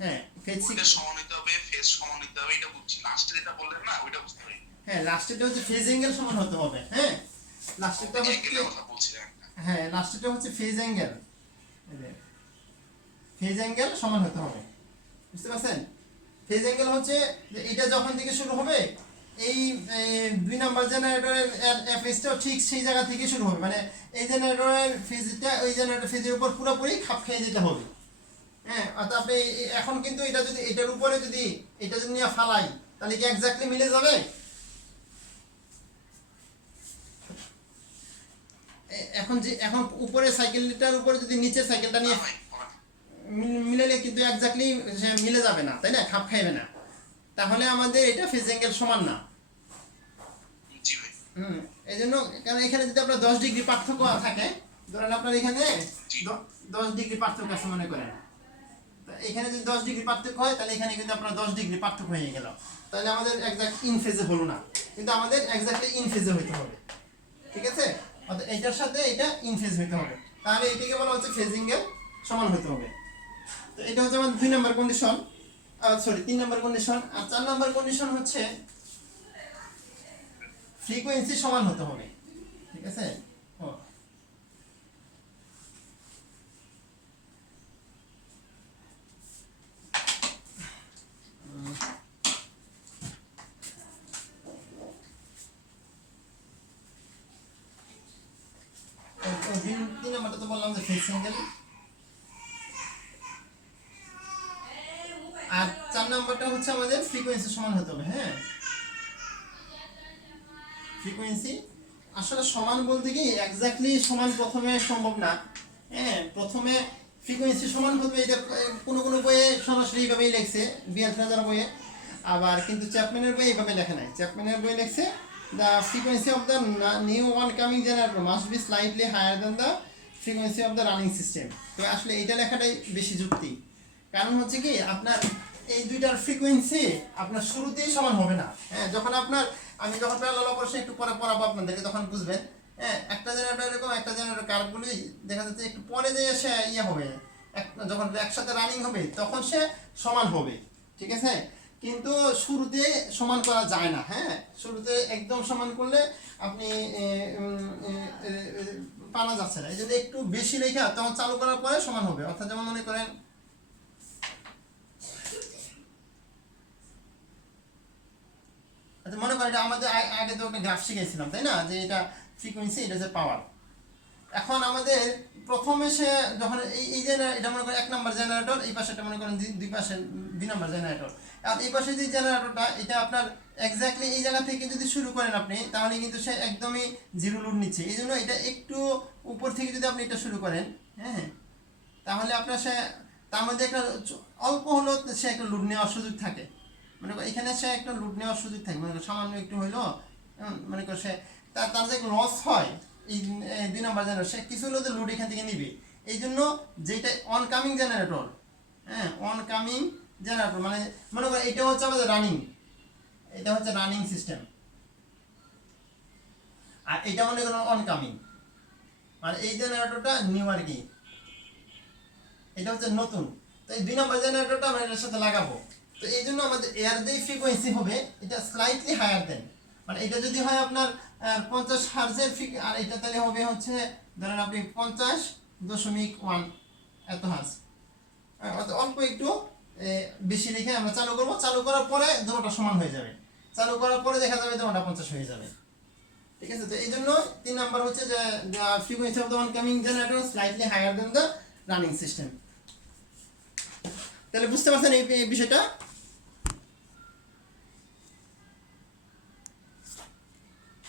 হ্যাঁ ফেজ ভোল্টেজ সমান হইতে হবে, ফেজ সমান হইতে হবে, এটা বুঝছি। লাস্টে যেটা বললেন না, ওইটা বুঝতে পারি। হ্যাঁ লাস্টেরটা হচ্ছে ফেজ অ্যাঙ্গেল সমান হতে হবে, হ্যাঁ, লাস্টেরটা হচ্ছে অ্যাঙ্গেলের কথা বলছিলেন একটা। হ্যাঁ লাস্টেরটা হচ্ছে ফেজ অ্যাঙ্গেল, ফেজ অ্যাঙ্গেল সমান হতে হবে, বুঝতে পারছেন? ফেজ অ্যাঙ্গেল হচ্ছে যে এটা যখন থেকে শুরু হবে, এই দুই নাম্বার জেনারেটরের ফেজটাও ঠিক সেই জায়গা থেকে শুরু হবে, মানে এই জেনারেটরের ফেজটা ওই জেনারেটর ফেজের উপর পুরোপুরি খাপ খেয়ে যেতে হবে, হ্যাঁ। অর্থাৎ আপনি এখন কিন্তু এটা যদি এটার উপরে যদি এটা যদি নিয়ে ফালাই, তাহলে কি এক্স্যাক্টলি মিলে যাবে? এখন উপরে সাইকেলটার উপরে যদি নিচে সাইকেলটা নিয়ে না ভাই বলেন। মিলালে কিন্তু এক্স্যাক্টলি মিলে যাবে না, তাই না, খাপ খাইবে না, তাহলে আমাদের এটা ফেজ অ্যাঙ্গেল সমান না। জি ভাই। এই জন্য, কারণ এখানে যদি আপনার 10 ডিগ্রি পার্থক্য থাকে, ধরেন আপনার এখানে 10 ডিগ্রি পার্থক্য আছে মনে করেন, তো এখানে যদি 10 ডিগ্রি পার্থক্য হয়, তাহলে এখানে কিন্তু আপনার 10 ডিগ্রি পার্থক্য হয়ে গেল, তাহলে আমাদের এক্স্যাক্ট ইন ফেজে হলো না, কিন্তু আমাদের এক্স্যাক্টলি ইন ফেজে হইতে হবে, ঠিক আছে। অর্থাৎ এটার সাথে এটা ইন ফেজ হইতে হবে, তাহলে এটাকে বলা হচ্ছে ফেজ অ্যাঙ্গেল সমান হইতে হবে। তো এটা হচ্ছে আমাদের 2 নম্বর কন্ডিশন, সরি 3 নম্বর কন্ডিশন। আর 4 নম্বর কন্ডিশন হচ্ছে ফ্রিকোয়েন্সি সমান হতে হবে, ঠিক আছে। ও তিন নম্বরটা তো বললাম যে ফেজ অ্যাঙ্গেল, আর 4 নম্বরটা হচ্ছে আমাদের ফ্রিকোয়েন্সি সমান হতে হবে, হ্যাঁ। ফ্রিকোয়েন্সি আসলে সমান বলতে কি এক্স্যাক্টলি সমান প্রথমে সম্ভব না, হ্যাঁ, প্রথমে ফ্রিকোয়েন্সি সমান হবে, এটা কোনো কোনো বইয়ে সরাসরি এইভাবেই লেখছে, বিএল ফ্রেজার বইয়ে, আবার কিন্তু চ্যাপম্যানের বইয়ে এইভাবে লেখা নাই। চ্যাপম্যানের বইয়ে লেখছে the frequency of the new one coming generator must be slightly higher than the frequency of the running system. তো আসলে এটা লেখাটাই বেশি যুক্তি, কারণ হচ্ছে কি আপনার এই দুইটার ফ্রিকোয়েন্সি আপনার শুরুতেই সমান হবে না, হ্যাঁ। যখন আপনার আমি যখন প্যারালাল অপারেশন একটু পরে পড়াবো আপনাদেরকে, তখন বুঝবেন, হ্যাঁ। একটা জেনারেটর এরকম, একটা জেনারেটর কার্ভগুলি দেখা যাচ্ছে একটু পরে যে সে ইয়ে হবে, যখন একসাথে রানিং হবে তখন সে সমান হবে, ঠিক আছে। কিন্তু শুরুতে সমান করা যায় না, হ্যাঁ, শুরুতে একদম সমান করলে আপনি পানা যাচ্ছে না, এই জন্য একটু বেশি রেখা তখন চালু করার পরে সমান হবে। অর্থাৎ যেমন মনে করেন আচ্ছা মনে করেন এটা আমাদের আগে তো একটা গ্রাফ শিখেছিলাম, তাই না, যে এটা ফ্রিকোয়েন্সি, এটা হচ্ছে পাওয়ার। এখন আমাদের প্রথমে সে যখন এই এটা মনে করেন 1 নাম্বার জেনারেটর, এই পাশেটা মনে করেন দুই পাশে 2 নাম্বার জেনারেটর। আর এই পাশে যে জেনারেটরটা এটা আপনার এক্স্যাক্টলি এই জায়গা থেকে যদি শুরু করেন আপনি, তাহলে কিন্তু সে একদমই জিরো লোড নিচ্ছে। এই জন্য এটা একটু উপর থেকে যদি আপনি এটা শুরু করেন, হ্যাঁ, তাহলে আপনার সে তার মধ্যে একটা অল্প হলেও সে একটা লোড নেওয়ার সুযোগ থাকে। মনে করেন এখানে সে একটা লোড নেওয়ার সুযোগ থাকে, মনে করেন সামান্য একটু হইলো, মনে করেন সে তার যে লস হয় এই 2 নাম্বার জেনারেটর, সে কিছু হলেও লোড এখান থেকে নিবে। এই জন্য যেটা অনকামিং জেনারেটর, হ্যাঁ, অনকামিং জেনারেটর মানে মনে করেন এটা হচ্ছে আমাদের রানিং, এটা হচ্ছে রানিং সিস্টেম, আর এটা মনে করেন অনকামিং, মানে এই জেনারেটরটা নিউ আর কি, এটা হচ্ছে নতুন। তো এই 2 নাম্বার জেনারেটরটা আমরা এটার সাথে লাগাবো। তো এই জন্য আমাদের এয়ার যে ফ্রিকোয়েন্সি হবে এটা স্লাইটলি হায়ার দেন, মানে এটা যদি হয় আপনার 50 হার্জের আর এটা তাহলে হবে হচ্ছে ধরেন আপনি 50.1 এত হার্জ, অল্প একটু বেশি রেখে আমরা চালু করব। চালু করার পরে দুটোটা সমান হয়ে যাবে, চালু করার পরে দেখা যাবে দুটোটা 50 হয়ে যাবে, ঠিক আছে। তো এই জন্য 3 নাম্বার হচ্ছে যে frequency of the oncoming generator slightly higher than the running system. তাহলে বুঝতে পারছেন এই বিষয়টা?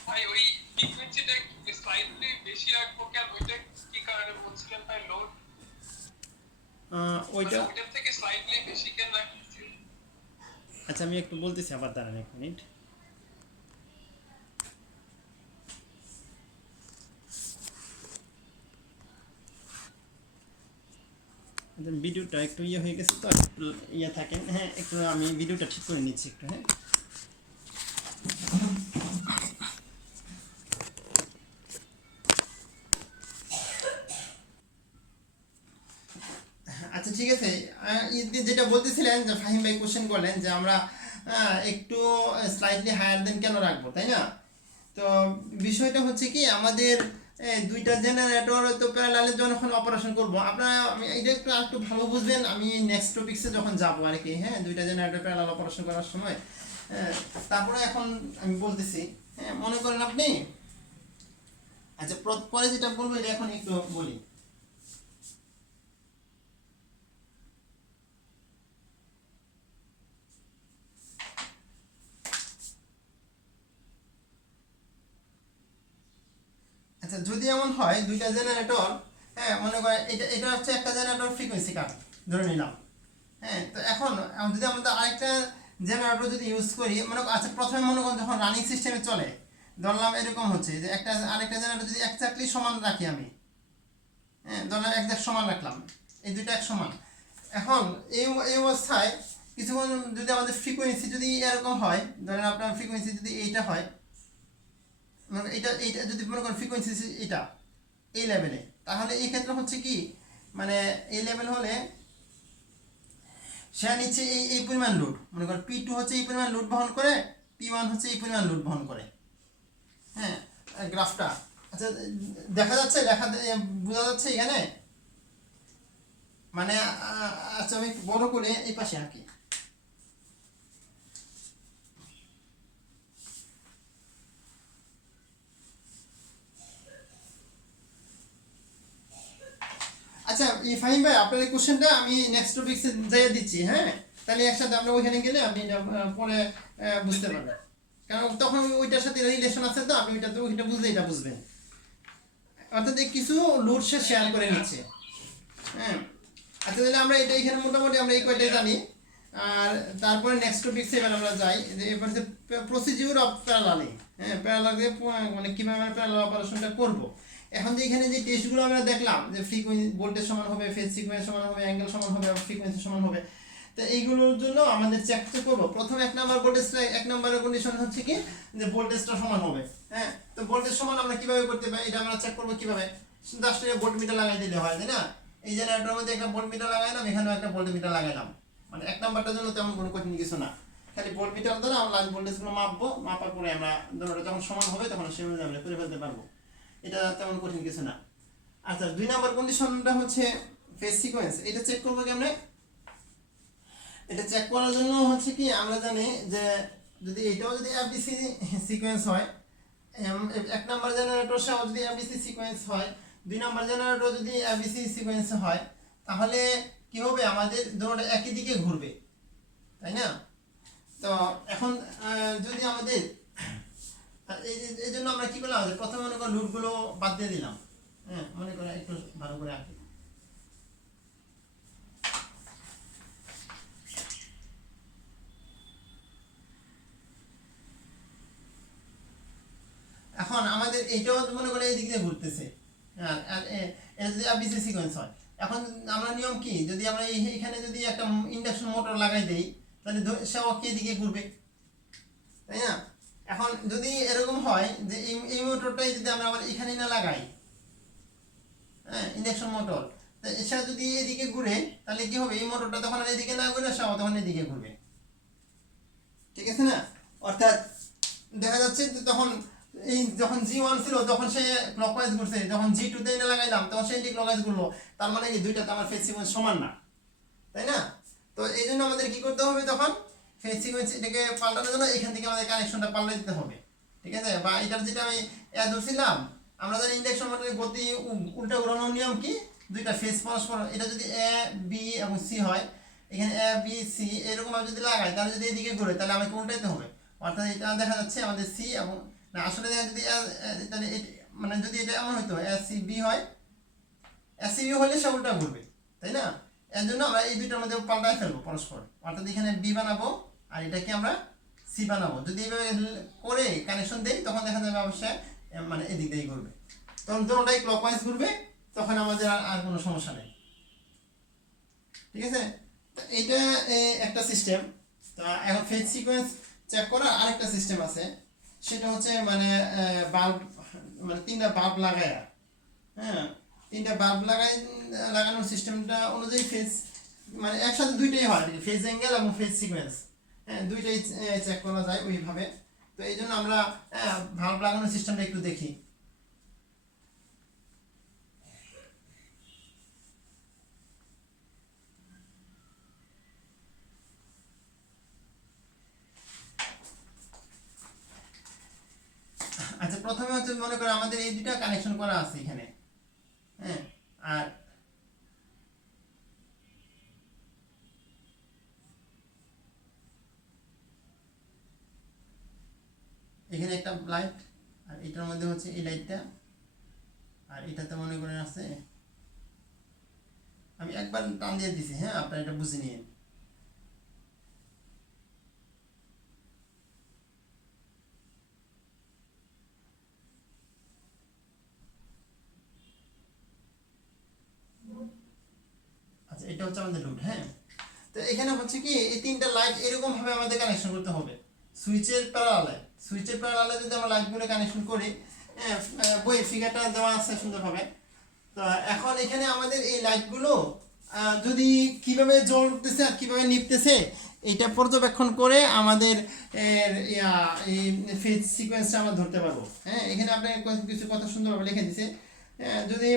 ভাই ওই ফ্রিকোয়েন্সিটা স্লাইডলি বেশি রাখবো কেন, ওইটা কি কারণে বলছিলেন ভাই? লোড ওইটার থেকে স্লাইডলি বেশি কেন রাখছি? আচ্ছা আমি একটু বলতেছি, আবার দাঁড়ান 1 মিনিট। ভিডিওটা একটু হয়ে গেছে তো, একটু থাকেন, হ্যাঁ, একটু আমি ভিডিওটা ঠিক করে নিচ্ছি একটু, হ্যাঁ। আচ্ছা ঠিক আছে, যেটা বলতেছিলেন যে ফাহিম ভাই কোশ্চেন করলেন যে আমরা একটু স্লাইটলি হায়ার দেন কেন রাখবো, তাই না? তো বিষয়টা হচ্ছে কি, আমাদের 2টা জেনারেটর তো প্যারালালে যখন অপারেশন করব, আপনারা এটা একটু ভালো বুঝবেন, আমি নেক্সট টপিক্সে যখন যাবো আর কি, হ্যাঁ, 2টা জেনারেটর প্যারালাল অপারেশন করার সময়, তারপরে এখন আমি বলতেছি, হ্যাঁ, মনে করেন আপনি, আচ্ছা পরে যেটা বলবো এটা এখন একটু বলি। আচ্ছা যদি এমন হয় 2টা জেনারেটর, হ্যাঁ, মনে করেন এটা হচ্ছে একটা জেনারেটর ফ্রিকোয়েন্সি কাট ধরে নিলাম, হ্যাঁ। তো এখন যদি আমরা আরেকটা জেনারেটর যদি ইউজ করি, মানে আচ্ছা প্রথমে মনে করেন যখন রানিং সিস্টেমে চলে, ধরলাম এরকম হচ্ছে যে আরেকটা জেনারেটর যদি এক্স্যাক্টলি সমান রাখি আমি, হ্যাঁ, ধরলাম একজাক্ট সমান রাখলাম, এই দুইটা এক সমান। এখন এই অবস্থায় কিছুক্ষণ যদি আমাদের ফ্রিকোয়েন্সি যদি এরকম হয়, ধরেন আপনার ফ্রিকোয়েন্সি যদি এইটা হয়, এইটা যদি মনে করেন ফ্রিকোয়েন্সি এটা এই লেভেলে, তাহলে এই ক্ষেত্রে হচ্ছে কি, মানে এই লেভেল হলে সে নিচ্ছে এই পরিমাণ লোড, মনে করেন P2 হচ্ছে এই পরিমাণ লোড বহন করে, P1 হচ্ছে এই পরিমাণ লোড বহন করে, হ্যাঁ। গ্রাফটা আচ্ছা দেখা যাচ্ছে, বোঝা যাচ্ছে এখানে, মানে আচ্ছা আমি বড় করে এই পাশে আঁকি। আচ্ছা ফাহিম ভাই আপনার এই কোশ্চেনটা আমি নেক্সট টপিক্সে যাইয়ে দিচ্ছি, হ্যাঁ, তাহলে একসাথে আমরা ওইখানে গেলে আপনি পরে বুঝতে পারবেন, কারণ তখন ওইটার সাথে রিলেশন আছে, তো আপনি ওইটা বুঝলে এটা বুঝবেন, অর্থাৎ কিছু লোড সে শেয়ার করে নিচ্ছে, হ্যাঁ। আচ্ছা তাহলে আমরা এটা এখানে মোটামুটি আমরা এই কয়টাই জানি, আর তারপরে নেক্সট টপিক্সে এবার আমরা যাই যে এবার হচ্ছে প্রসিডিউর অফ প্যারালালিং, হ্যাঁ, প্যারালালে মানে কীভাবে আমরা প্যারালাল অপারেশনটা করবো। এখন যে এখানে যে টেস্টগুলো আমরা দেখলাম যে ফ্রিকোয়েন্সি ভোল্টেজ সমান হবে, ফেজ সিকোয়েন্স সমান হবে, অ্যাঙ্গেল সমান হবে, ফ্রিকোয়েন্সি সমান হবে, তো এইগুলোর জন্য আমাদের চেক করবো। প্রথম 1 নাম্বার ভোল্টেজটা, 1 নাম্বারের কন্ডিশন হচ্ছে কি যে ভোল্টেজটা সমান হবে, হ্যাঁ। তো ভোল্টেজ সমান আমরা কিভাবে করতে পারি, এটা আমরা চেক করবো কিভাবে, জাস্ট ভোল্টমিটার লাগাই দিলে হয়, তাই না? এই জেনারেটরের মধ্যে একটা ভোল্টমিটার লাগাইলাম, এখানেও একটা ভোল্টমিটার লাগাইলাম, মানে 1 নাম্বারটার জন্য তেমন কোনো কঠিন কিছু না, খালি ভোল্টমিটার দ্বারা আমরা লাইন ভোল্টেজগুলো মাপবো, মাপার পরে আমরা দুটোটা যখন সমান হবে তখন সেই অনুযায়ী আমরা করে ফেলতে পারবো, এটা তেমন কঠিন কিছু না। আচ্ছা 2 নাম্বার কন্ডিশনটা হচ্ছে ফেজ সিকোয়েন্স, এটা চেক করবো কেমনে? এটা চেক করার জন্য হচ্ছে কি, আমরা জানি যে যদি এটাও যদি এবিসি সিকোয়েন্স হয়, 1 নাম্বার জেনারেটর সহ যদি এবিসি সিকোয়েন্স হয়, 2 নাম্বার জেনারেটর যদি এবিসি সিকোয়েন্স হয় তাহলে কি হবে, আমাদের দুটোটা একই দিকে ঘুরবে, তাই না? তো এখন যদি আমাদের এই জন্য আমরা কি করলাম, প্রথমে মনে করো লুটগুলো বাদ দিয়ে দিলাম। হ্যাঁ, মনে করো একটু ভালো করে আঁকি। এখন আমাদের এইটাও মনে করো এই দিক দিয়ে ঘুরতেছে, আর এটা যদি এবিসি সিকোয়েন্স হয়, এখন আমরা নিয়ম কি, যদি আমরা এখানে যদি একটা ইন্ডাকশন মোটর লাগাই দেই তাহলে সেও কি দিকে ঘুরবে, তাই না? এখন যদি এরকম হয় যে এই মোটরটাই যদি আমরা আবার এখানে না লাগাই, হ্যাঁ, ইন্ডাকশন মোটর, তা এসে যদি এদিকে ঘুরে তাহলে কি হবে, এই মোটরটা তখন আর এদিকে না ঘুরে সেও তখন এদিকে ঘুরবে, ঠিক আছে না? অর্থাৎ দেখা যাচ্ছে যে তখন এই যখন G1 ছিল তখন সে ক্লকওয়াইজ ঘুরছে, যখন G2 তে এটা লাগাইলাম তখন সে এন্টি ক্লকওয়াইজ ঘুরলো, তার মানে কি দুইটা তো আমার ফেজ সিকোয়েন্স সমান না, তাই না? তো এই জন্য আমাদের কি করতে হবে, তখন ফেজ সিকোয়েন্স এটাকে পাল্টানোর জন্য এখান থেকে আমাদের কানেকশনটা পাল্টে দিতে হবে, ঠিক আছে? বা এটার যেটা আমি ধরছিলাম, আমরা জানি ইন্ডাকশন মোটরের গতি উল্টা ঘোরানোর নিয়ম কি, দুইটা ফেজ পরস্পর, এটা যদি এ বি এবং সি হয়, এখানে এ বি সি এরকম ভাবে যদি লাগাই তাহলে যদি এদিকে ঘুরে তাহলে আমাকে উল্টাইতে হবে। অর্থাৎ এটা দেখা যাচ্ছে আমাদের সি এবং না, আসলে দেখা যদি তাহলে মানে যদি এটা এমন হইতো এস সি বি হয়, এস সি বি হলে সে উল্টা ঘুরবে, তাই না? এর জন্য আমরা এই দুইটার মধ্যে পাল্টাই ফেলবো পরস্পর, অর্থাৎ এখানে বি বানাবো আর এটাকে আমরা সি বানাবো। যদি এইভাবে করে কানেকশন দেই তখন দেখা যাবে অবশ্যই মানে এদিক দিয়েই ঘুরবে, তখন দুটোটাই ক্লকওয়াইজ ঘুরবে, তখন আমাদের আর কোনো সমস্যা নেই, ঠিক আছে? তো এইটা একটা সিস্টেম। তো এখন ফেজ সিকোয়েন্স চেক করার আরেকটা সিস্টেম আছে, সেটা হচ্ছে মানে বাল্ব, মানে 3টা বাল্ব লাগায়, হ্যাঁ, 3টা বাল্ব লাগানোর সিস্টেমটা অনুযায়ী ফেজ মানে একসাথে দুইটাই হয়, ফেজ অ্যাঙ্গেল এবং ফেজ সিকোয়েন্স, হ্যাঁ, দুইটাই চেক করা যায় ওইভাবে। তো এই জন্য আমরা বাল্ব লাগানোর সিস্টেমটা একটু দেখি। আচ্ছা, প্রথমে হচ্ছে মনে করো আমাদের এই দুটো কানেকশন করা আছে এখানে, হ্যাঁ, আর এখানে একটা লাইট, আর এটার মধ্যে হচ্ছে এই লাইটটা, আর এটাতে মনে করেন আছে, আমি একবার টান দিয়ে দিছি, হ্যাঁ, আপনারা এটা বুঝে নিন। আচ্ছা, এটা হচ্ছে আমাদের লুড, হ্যাঁ। তো এখানে হচ্ছে কি এই 3টা লাইট এরকম ভাবে আমাদের কানেকশন করতে হবে সুইচের প্যারালালে যদি আমরা লাইটগুলো কানেকশন করি, হ্যাঁ, বইয়ের ফিগারটা দেওয়া আছে সুন্দরভাবে। তো এখন এখানে আমাদের এই লাইটগুলো যদি কিভাবে জ্বলতেছে আর কিভাবে নিভতেছে এটা পর্যবেক্ষণ করে আমাদের এই ফেজ সিকোয়েন্সটা আমরা ধরতে পারবো, হ্যাঁ। এখানে আপনি কিছু কথা সুন্দরভাবে লিখে দিছে, যদি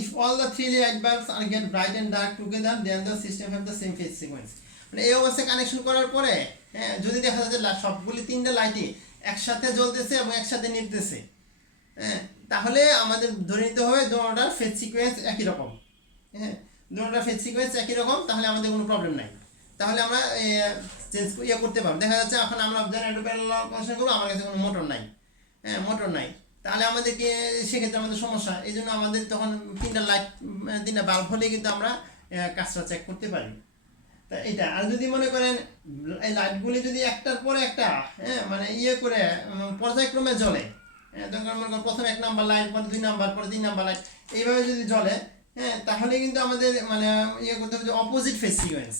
if all the 3 light bulbs are get bright and dark together then the system have the same phase sequence, মানে এই অবস্থায় কানেকশন করার পরে, হ্যাঁ, যদি দেখা যায় যে সবগুলি 3টা লাইটই একসাথে জ্বলতেছে এবং একসাথে নিভতেছে, হ্যাঁ, তাহলে আমাদের ধরে নিতে হবে দুটোটার ফেজ সিকোয়েন্স একই রকম, হ্যাঁ, দুটোটার ফেজ সিকোয়েন্স একই রকম, তাহলে আমাদের কোনো প্রবলেম নাই, তাহলে আমরা চেঞ্জ করতে পারবো। দেখা যাচ্ছে এখন আমরা জেনারেটর প্যারালাল কানেকশন করবো, আমার কাছে কোনো মোটর নাই, হ্যাঁ, মোটর নাই, তাহলে আমাদেরকে সেক্ষেত্রে আমাদের সমস্যা, এই জন্য আমাদের তখন 3টা বাল্ব হলে কিন্তু আমরা কাজটা চেক করতে পারি। তা এটা, আর যদি মনে করেন এই লাইটগুলি যদি একটার পরে একটা, হ্যাঁ, মানে করে পর্যায়ক্রমে জ্বলে, হ্যাঁ, তখন মনে করেন প্রথমে 1 নাম্বার লাইট, পরে 2 নাম্বার, পরে 3 নাম্বার লাইট, এইভাবে যদি জ্বলে, হ্যাঁ, তাহলে কিন্তু আমাদের মানে করতে হবে যে অপোজিট ফেজ সিকোয়েন্স,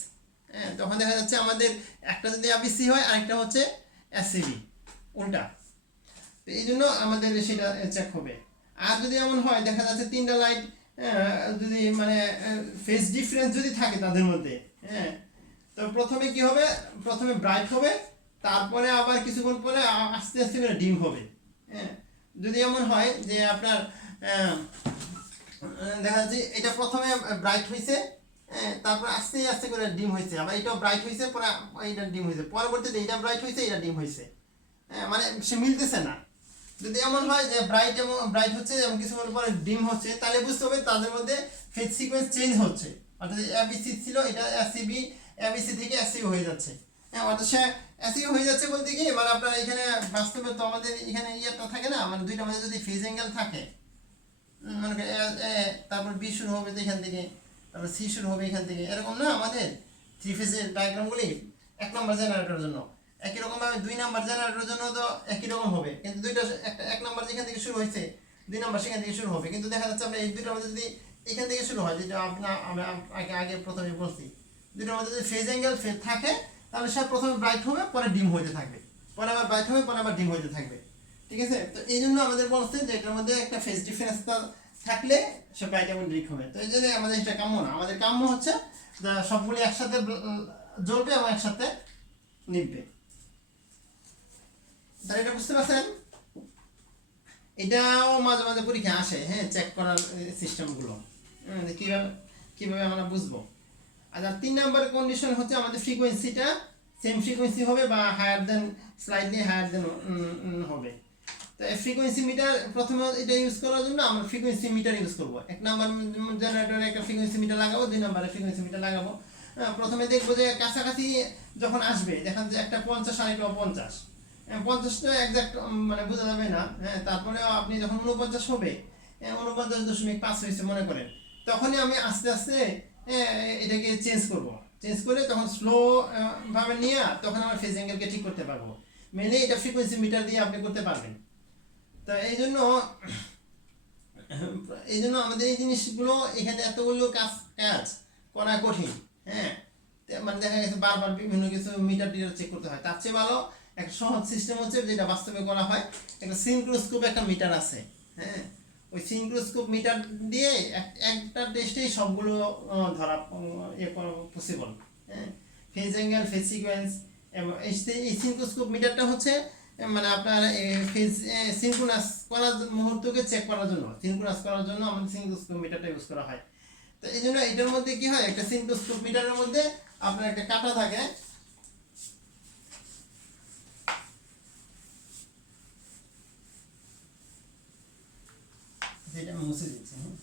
হ্যাঁ, তখন দেখা যাচ্ছে আমাদের একটা যদি এবিসি হয় আরেকটা হচ্ছে এসসিবি, উল্টা। তো এই জন্য আমাদের সেটা চেক হবে। আর যদি এমন হয় দেখা যাচ্ছে 3টা লাইট যদি মানে ফেজ ডিফারেন্স যদি থাকে তাদের মধ্যে, হ্যাঁ, তো প্রথমে কি হবে, প্রথমে ব্রাইট হবে, তারপরে আবার কিছুক্ষণ পরে আস্তে আস্তে করে ডিম হবে, হ্যাঁ। যদি এমন হয় যে আপনার দেখা যাচ্ছে এটা প্রথমে ব্রাইট হয়েছে, তারপর আস্তে আস্তে করে ডিম হয়েছে, আবার এটাও ব্রাইট হয়েছে, পরে এটা ডিম হয়েছে, পরবর্তীতে এটা ব্রাইট হয়েছে, এটা ডিম হয়েছে, মানে সে মিলতেছে না, যদি এমন হয় যে ব্রাইট এবং ব্রাইট হচ্ছে এবং কিছুক্ষণ পরে ডিম হচ্ছে, তাহলে বুঝতে হবে তাদের মধ্যে ফেজ সিকোয়েন্স চেঞ্জ হচ্ছে, অর্থাৎ এবিসি ছিল এটা এসিবি, এবিসি থেকে এসিবি হয়ে যাচ্ছে। হ্যাঁ, অর্থাৎ সে এসিবি হয়ে যাচ্ছে বলতে কি মানে আপনার এখানে বাস্তবে তো আমাদের এখানে ইয়েটা থাকে না, মানে দুইটার মধ্যে যদি ফেজ অ্যাঙ্গেল থাকে, মনে করেন তারপর বি শুরু হবে এখান থেকে, তারপর সি শুরু হবে এখান থেকে, এরকম না আমাদের থ্রি ফেজের ডায়াগ্রামগুলি 1 নম্বর জেনারেটরের জন্য। একই রকমভাবে 2 নম্বর জেনারেটরের জন্য তো একই রকম হবে, কিন্তু দুইটা একটা 1 নম্বর যেখান থেকে শুরু হয়েছে 2 নম্বর সেখান থেকে শুরু হবে, কিন্তু দেখা যাচ্ছে আমরা এই দুইটার মধ্যে যদি এখান থেকে শুরু হয়, যেটা আমরা আগে প্রথমে বলছি, দুইটার মধ্যে যদি ফেজ অ্যাঙ্গেল থাকে তাহলে সে প্রথমে ব্রাইট হবে, পরে ডিম হইতে থাকবে, পরে আবার ব্রাইট হবে, পরে আবার ডিম হইতে থাকবে। ঠিক আছে, তো এই জন্য আমাদের বলছে যে এটার মধ্যে একটা ফেজ ডিফারেন্সটা থাকলে সে ব্রাইট এবং ডিম হবে। তো এই জন্য আমাদের এটা কাম্য না, আমাদের কাম্য হচ্ছে সবগুলি একসাথে জ্বলবে এবং একসাথে নিভবে। তাহলে এটা বুঝতে পারছেন? এটাও মাঝে মাঝে পরীক্ষা আসে, হ্যাঁ, চেক করার সিস্টেমগুলো কীভাবে কীভাবে আমরা বুঝবো। আর 3 নাম্বার কন্ডিশন হচ্ছে আমাদের ফ্রিকোয়েন্সিটা সেম ফ্রিকোয়েন্সি হবে বা higher than, slightly higher than হবে। তো ফ্রিকোয়েন্সি মিটার প্রথমে এটা ইউজ করার জন্য আমরা ফ্রিকোয়েন্সি মিটার ইউজ করব। 1 নাম্বার জেনারেটরে একটা ফ্রিকোয়েন্সি মিটার লাগাবো, 2 নাম্বারে ফ্রিকোয়েন্সি মিটার লাগাবো। প্রথমে দেখবো যে কাছাকাছি যখন আসবে, দেখেন যে একটা 50 আর একটা 50, 50টা একজ্যাক্ট মানে বোঝা যাবে না, হ্যাঁ, তারপরে আপনি যখন 49 হবে, 49.5 হয়েছে মনে করেন, তখনই আমি আস্তে আস্তে এটাকে চেঞ্জ করব, চেঞ্জ করে তখন স্লো ভাবে নিয়ে তখন আমার ফেজ অ্যাঙ্গেলকে ঠিক করতে পারবো। মেনলি এটা ফ্রিকোয়েন্সি মিটার দিয়ে আপনি করতে পারবেন। তো এই জন্য আমাদের এই জিনিসগুলো এখানে এতগুলো কাজ করা কঠিন, হ্যাঁ, মানে দেখা গেছে বারবার বিভিন্ন কিছু মিটার টিটার চেক করতে হয়। তার চেয়ে ভালো একটা সহজ সিস্টেম হচ্ছে যেটা বাস্তবে করা হয়, একটা সিনক্রোস্কোপ একটা মিটার আছে, হ্যাঁ, ওই সিনক্রোস্কোপ মিটার দিয়ে একটা টেস্টেই সবগুলো ধরা ইয়ে করা পসিবল, হ্যাঁ, ফেজ অ্যাঙ্গেল, ফেজ সিকোয়েন্স। এবং এই সিনক্রোস্কোপ মিটারটা হচ্ছে মানে আপনার ফেজ সিনক্রোনাস করার মুহূর্তকে চেক করার জন্য, সিনক্রোনাস করার জন্য আমাদের সিনক্রোস্কোপ মিটারটা ইউজ করা হয়। তো এই জন্য এটার মধ্যে কি হয়, একটা সিনক্রোস্কোপ মিটারের মধ্যে আপনার একটা কাঁটা থাকে, যেটা আমি মুছে দিচ্ছি, হ্যাঁ,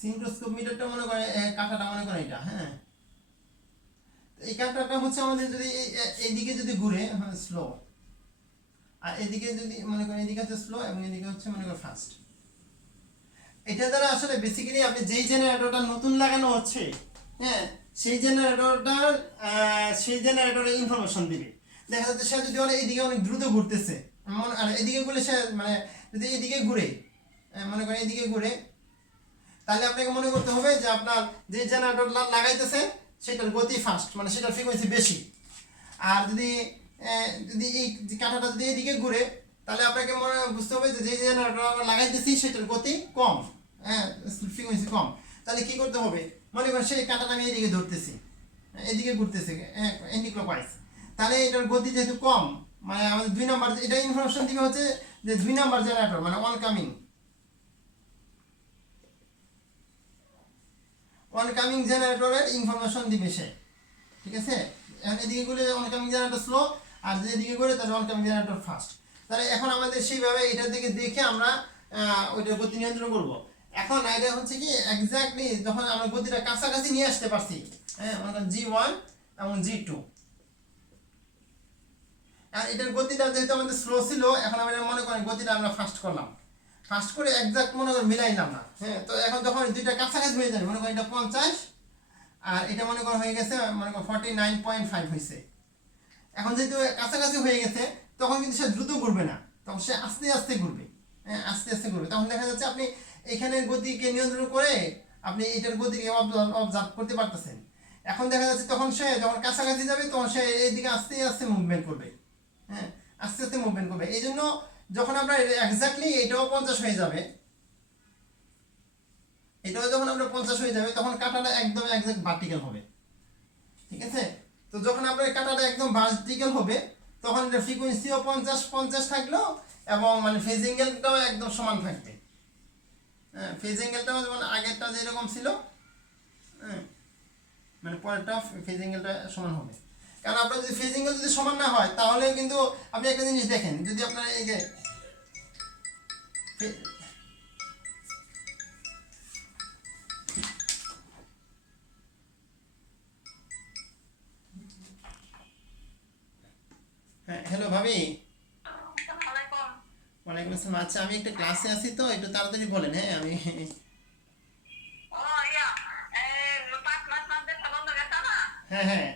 সিনক্রোস্কোপ মিটারটা মনে করে কাঁটাটা মনে করে এটা, হ্যাঁ, এই কাঁটাটা হচ্ছে আমাদের যদি এইদিকে যদি ঘুরে স্লো, আর এদিকে যদি মনে করেন এদিকে হচ্ছে স্লো এবং এদিকে হচ্ছে মনে করেন ফাস্ট। এটা দ্বারা আসলে বেসিক্যালি আপনি যেই জেনারেটরটা নতুন লাগানো হচ্ছে, হ্যাঁ, সেই জেনারেটরের ইনফরমেশন দিবে। দেখা যাচ্ছে সে যদি এইদিকে অনেক দ্রুত ঘুরতেছে, আর এদিকে ঘুরে সে মানে যদি এদিকে ঘুরে, মনে করেন এদিকে ঘুরে, তাহলে আপনাকে মনে করতে হবে যে আপনার যে জেনারেটর লাগাইতেছে সেটার গতি ফাস্ট, মানে সেটার ফ্রিকোয়েন্সি বেশি। আর যদি এই কাঁটাটা যদি এদিকে ঘুরে, তাহলে আপনাকে বুঝতে হবে যে যে জেনারেটর আমরা লাগাইতেছি সেটার গতি কম, হ্যাঁ, ফ্রিকোয়েন্সি কম। তাহলে কি করতে হবে, মনে করেন সেই কাঁটাটা আমি এদিকে ধরতেছি, এদিকে ঘুরতেছে অ্যান্টিক্লকওয়াইজ, তাহলে এটার গতি যেহেতু কম, মানে আমাদের 2 নাম্বার এটা ইনফরমেশন দিবে হচ্ছে যে 2 নাম্বার জেনারেটর মানে অনকামিং জেনারেটরের ইনফরমেশন দিবে সে। ঠিক আছে, এখন এদিকে ঘুরে অনকামিং জেনারেটর স্লো, আর যদি এদিকে ঘুরে তাহলে অনকামিং জেনারেটর ফাস্ট। তাহলে এখন আমাদের সেইভাবে এটার দিকে দেখে আমরা ওইটার গতি নিয়ন্ত্রণ করব। এখন এটা হচ্ছে কি এক্স্যাক্টলি যখন আমরা গতিটা কাছাকাছি নিয়ে আসতে পারছি, হ্যাঁ, মনে করেন G1 এবং G2, আর এটার গতিটা যেহেতু আমাদের স্লো ছিল, এখন আমরা মনে করেন গতিটা আমরা ফাস্ট করলাম, ফাস্ট করে এক্স্যাক্ট মনে করেন মিলাইলাম না, হ্যাঁ। তো এখন যখন দুইটা কাছাকাছি হয়ে যায়, মনে করেন এটা 50 আর এটা মনে করেন হয়ে গেছে মনে করেন 49.5 হয়েছে। এখন যেহেতু কাছাকাছি হয়ে গেছে, তখন কিন্তু সে দ্রুত ঘুরবে না, তখন সে আস্তে আস্তে ঘুরবে, হ্যাঁ, আস্তে আস্তে ঘুরবে। তখন দেখা যাচ্ছে আপনি এখানের গতিকে নিয়ন্ত্রণ করে আপনি এটার গতিকে অবজার্ভ করতে পারতেছেন। এখন দেখা যাচ্ছে তখন সে যখন কাছাকাছি যাবে তখন সে এইদিকে আস্তে আস্তে মুভমেন্ট করবে, হ্যাঁ, আস্তে আস্তে মুভমেন্ট করবে। এই জন্য যখন আমরা এক্স্যাক্টলি এটাও 50 হয়ে যাবে, এটাও যখন আমরা 50 হয়ে যাবে, তখন কাঁটাটা একদম এক্স্যাক্ট ভার্টিক্যাল হবে। ঠিক আছে, তো যখন আপনার কাঁটাটা একদম ভার্টিক্যাল হবে, তখন এটা ফ্রিকোয়েন্সিও 50 থাকলো এবং মানে ফেজ অ্যাঙ্গেলটাও একদম সমান থাকবে। ফেজ অ্যাঙ্গেলটাও যেমন আগেরটা যেরকম ছিল, হ্যাঁ, মানে পরেরটা ফেজ অ্যাঙ্গেলটা সমান হবে। কারণ আপনার যদি ফেজ অ্যাঙ্গেল যদি সমান না হয় তাহলে কিন্তু আপনি একটা জিনিস দেখেন, যদি আপনার এই যে হ্যাঁ, হ্যালো ভাবি। আসসালামাইকুম। ওয়ালাইকুম আসসালাম। আচ্ছা আমি একটা ক্লাসে আছি তো, একটু তাড়াতাড়ি বলেন। হ্যাঁ আমি ও ইয়া, 5 মাস মধ্যে বন্ধ গেছে না? হ্যাঁ হ্যাঁ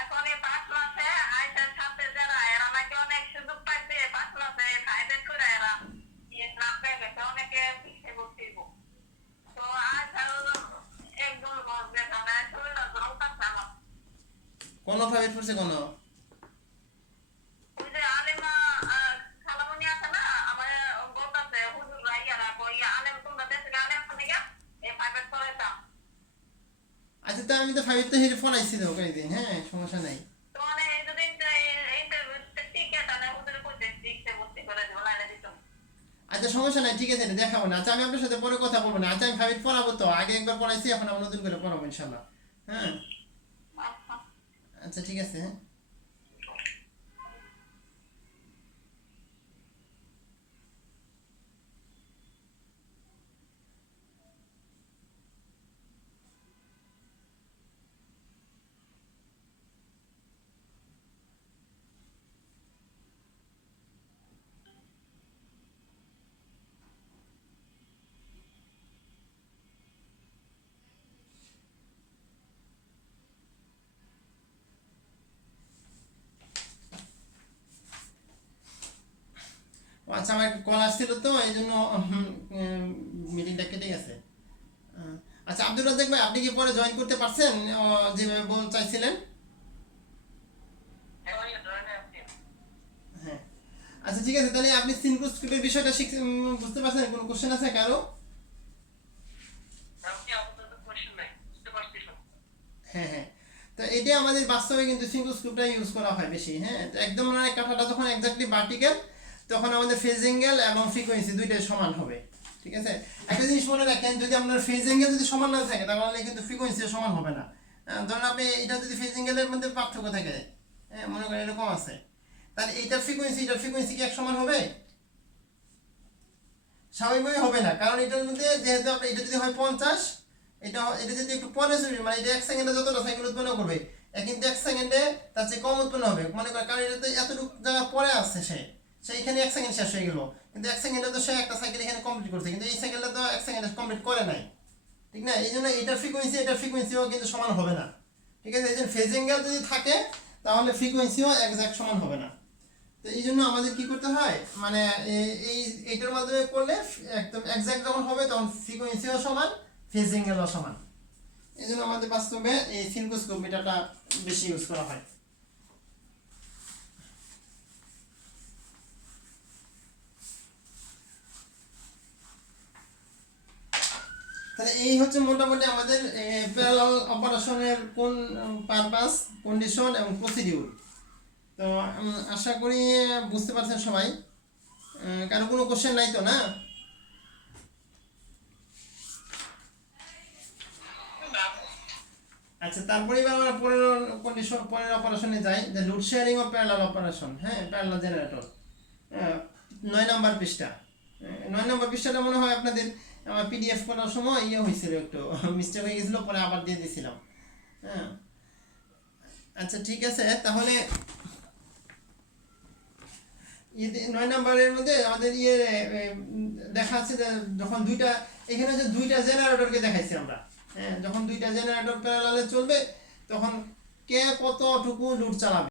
এখন এই 5 মাসে আইসের সাথে যারা এরা নাকি অনেক সুযোগ পাইছে, 5 মাসে ফাইবার করে এরা না পেয়ে গেছে, অনেকে শিখে বসিব। তো আইসার একদম বসবে না, শরীরটা জল কাটছে আমার। কোনো ভাবে পড়ছে কোনো? ওই যে আলেমা খালামণি আছে না, আমার বলতেছে হুজুর রাইয়ারা কই আলেম তোমরা দেশে আলেম থেকে এই ফাইবার করাইতাম। আচ্ছা তো আমি তো ফাইভ তো হেরে ফোন আইছি তো কয়েকদিন, হ্যাঁ সমস্যা নাই। তো মানে এই যদি ইন্টারভিউতে টিকে তাহলে হুজুর কইতে শিখতে বসতে করে দিব লাইনে দিতাম। আচ্ছা সমস্যা নাই, ঠিক আছে এটা দেখাবো না। আচ্ছা আমি আপনার সাথে পরে কথা বলবো না। আচ্ছা আমি ফাইভ পড়াবো তো, আগে একবার পড়াইছি, এখন আবার নতুন করে পড়াবো ইনশাল্লাহ। হ্যাঁ আচ্ছা। আচ্ছা ঠিক আছে। হ্যাঁ ও আচ্ছা আমার একটা কল আসছিল তো এই জন্য মিটিংটা কেটে গেছে। আচ্ছা আব্দুর রাজ্জাক ভাই, আপনি কি পরে জয়েন করতে পারছেন যেভাবে চাইছিলেন? হ্যাঁ আচ্ছা ঠিক আছে, তাহলে আপনি সিনক্রোস্কোপের বিষয়টা বুঝতে পারছেন? কোনো কোশ্চেন আছে কারো? হ্যাঁ হ্যাঁ, তো এটা আমাদের বাস্তবে কিন্তু সিনক্রোস্কোপটা ইউজ করা হয় বেশি। হ্যাঁ তো একদম মানে কাঁটাটা যখন এক্স্যাক্টলি ভার্টিক্যাল তখন আমাদের ফেজ অ্যাঙ্গেল এবং ফ্রিকোয়েন্সি দুইটাই সমান হবে। ঠিক আছে, একটা জিনিস মনে রাখেন, যদি আপনার ফেজ অ্যাঙ্গেল যদি সমান না থাকে তাহলে কিন্তু ফ্রিকোয়েন্সিও সমান হবে না। ধরুন আপনি এটা যদি ফেজ অ্যাঙ্গেলের মধ্যে পার্থক্য থাকে, হ্যাঁ মনে করেন এরকম আছে, তাহলে এটার ফ্রিকোয়েন্সি কি এক সমান হবে? স্বাভাবিকভাবে হবে না, কারণ এটার মধ্যে যেহেতু আপনার এটা যদি হয় 50, এটা যদি একটু পরে মানে এটা 1 সেকেন্ডে যতটা সাইকেল উৎপন্ন করবে কিন্তু 1 সেকেন্ডে তার চেয়ে কম উৎপন্ন হবে মনে করেন, কারণ এটা তো এতটুকু জায়গা পরে আসছে, সেইখানে 1 সেকেন্ড শেষ হয়ে গেল, কিন্তু 1 সেকেন্ডে তো সে একটা সাইকেল এখানে কমপ্লিট করছে, কিন্তু এই সাইকেলটা তো 1 সেকেন্ডে কমপ্লিট করে নাই, ঠিক না? এই জন্য এটার ফ্রিকোয়েন্সিও কিন্তু সমান হবে না। ঠিক আছে, এই জন্য ফেজ অ্যাঙ্গেল যদি থাকে তাহলে ফ্রিকোয়েন্সিও এক্সাক্ট সমান হবে না। তো এই জন্য আমাদের কি করতে হয়, মানে এইটার মাধ্যমে করলে একদম এক্সাক্ট যখন হবে তখন ফ্রিকোয়েন্সিও সমান, ফেজ অ্যাঙ্গেলও সমান। এই জন্য আমাদের বাস্তবে এই সিনক্রোস্কোপ মিটারটা বেশি ইউজ করা হয়। তাহলে এই হচ্ছে মোটামুটি আমাদের প্যারালাল অপারেশনের কোন পারপাস, কন্ডিশন এবং প্রসিডিউর। তো আশা করি বুঝতে পারছেন সবাই। কারো কোনো কোশ্চেন নাই তো না? আচ্ছা তারপরে এবার আমরা পরের অপারেশনে যাই, যে লোড শেয়ারিং ও প্যারালাল অপারেশন। হ্যাঁ প্যারালাল জেনারেটর, 9 নম্বর পৃষ্ঠা। 9 নম্বর পৃষ্ঠাটা মনে হয় আপনাদের আমার পিডিএফ করার সময় হয়েছিল, একটু মিস্টেক হয়ে গেছিলো, পরে আবার দিয়ে দিয়েছিলাম। হ্যাঁ আচ্ছা ঠিক আছে, তাহলে 9 নম্বরের মধ্যে আমাদের দেখা আছে যে যখন এখানে যে দুইটা জেনারেটরকে দেখাইছি আমরা। হ্যাঁ যখন দুইটা জেনারেটর প্যারালালে চলবে তখন কে কতটুকু লোড চালাবে।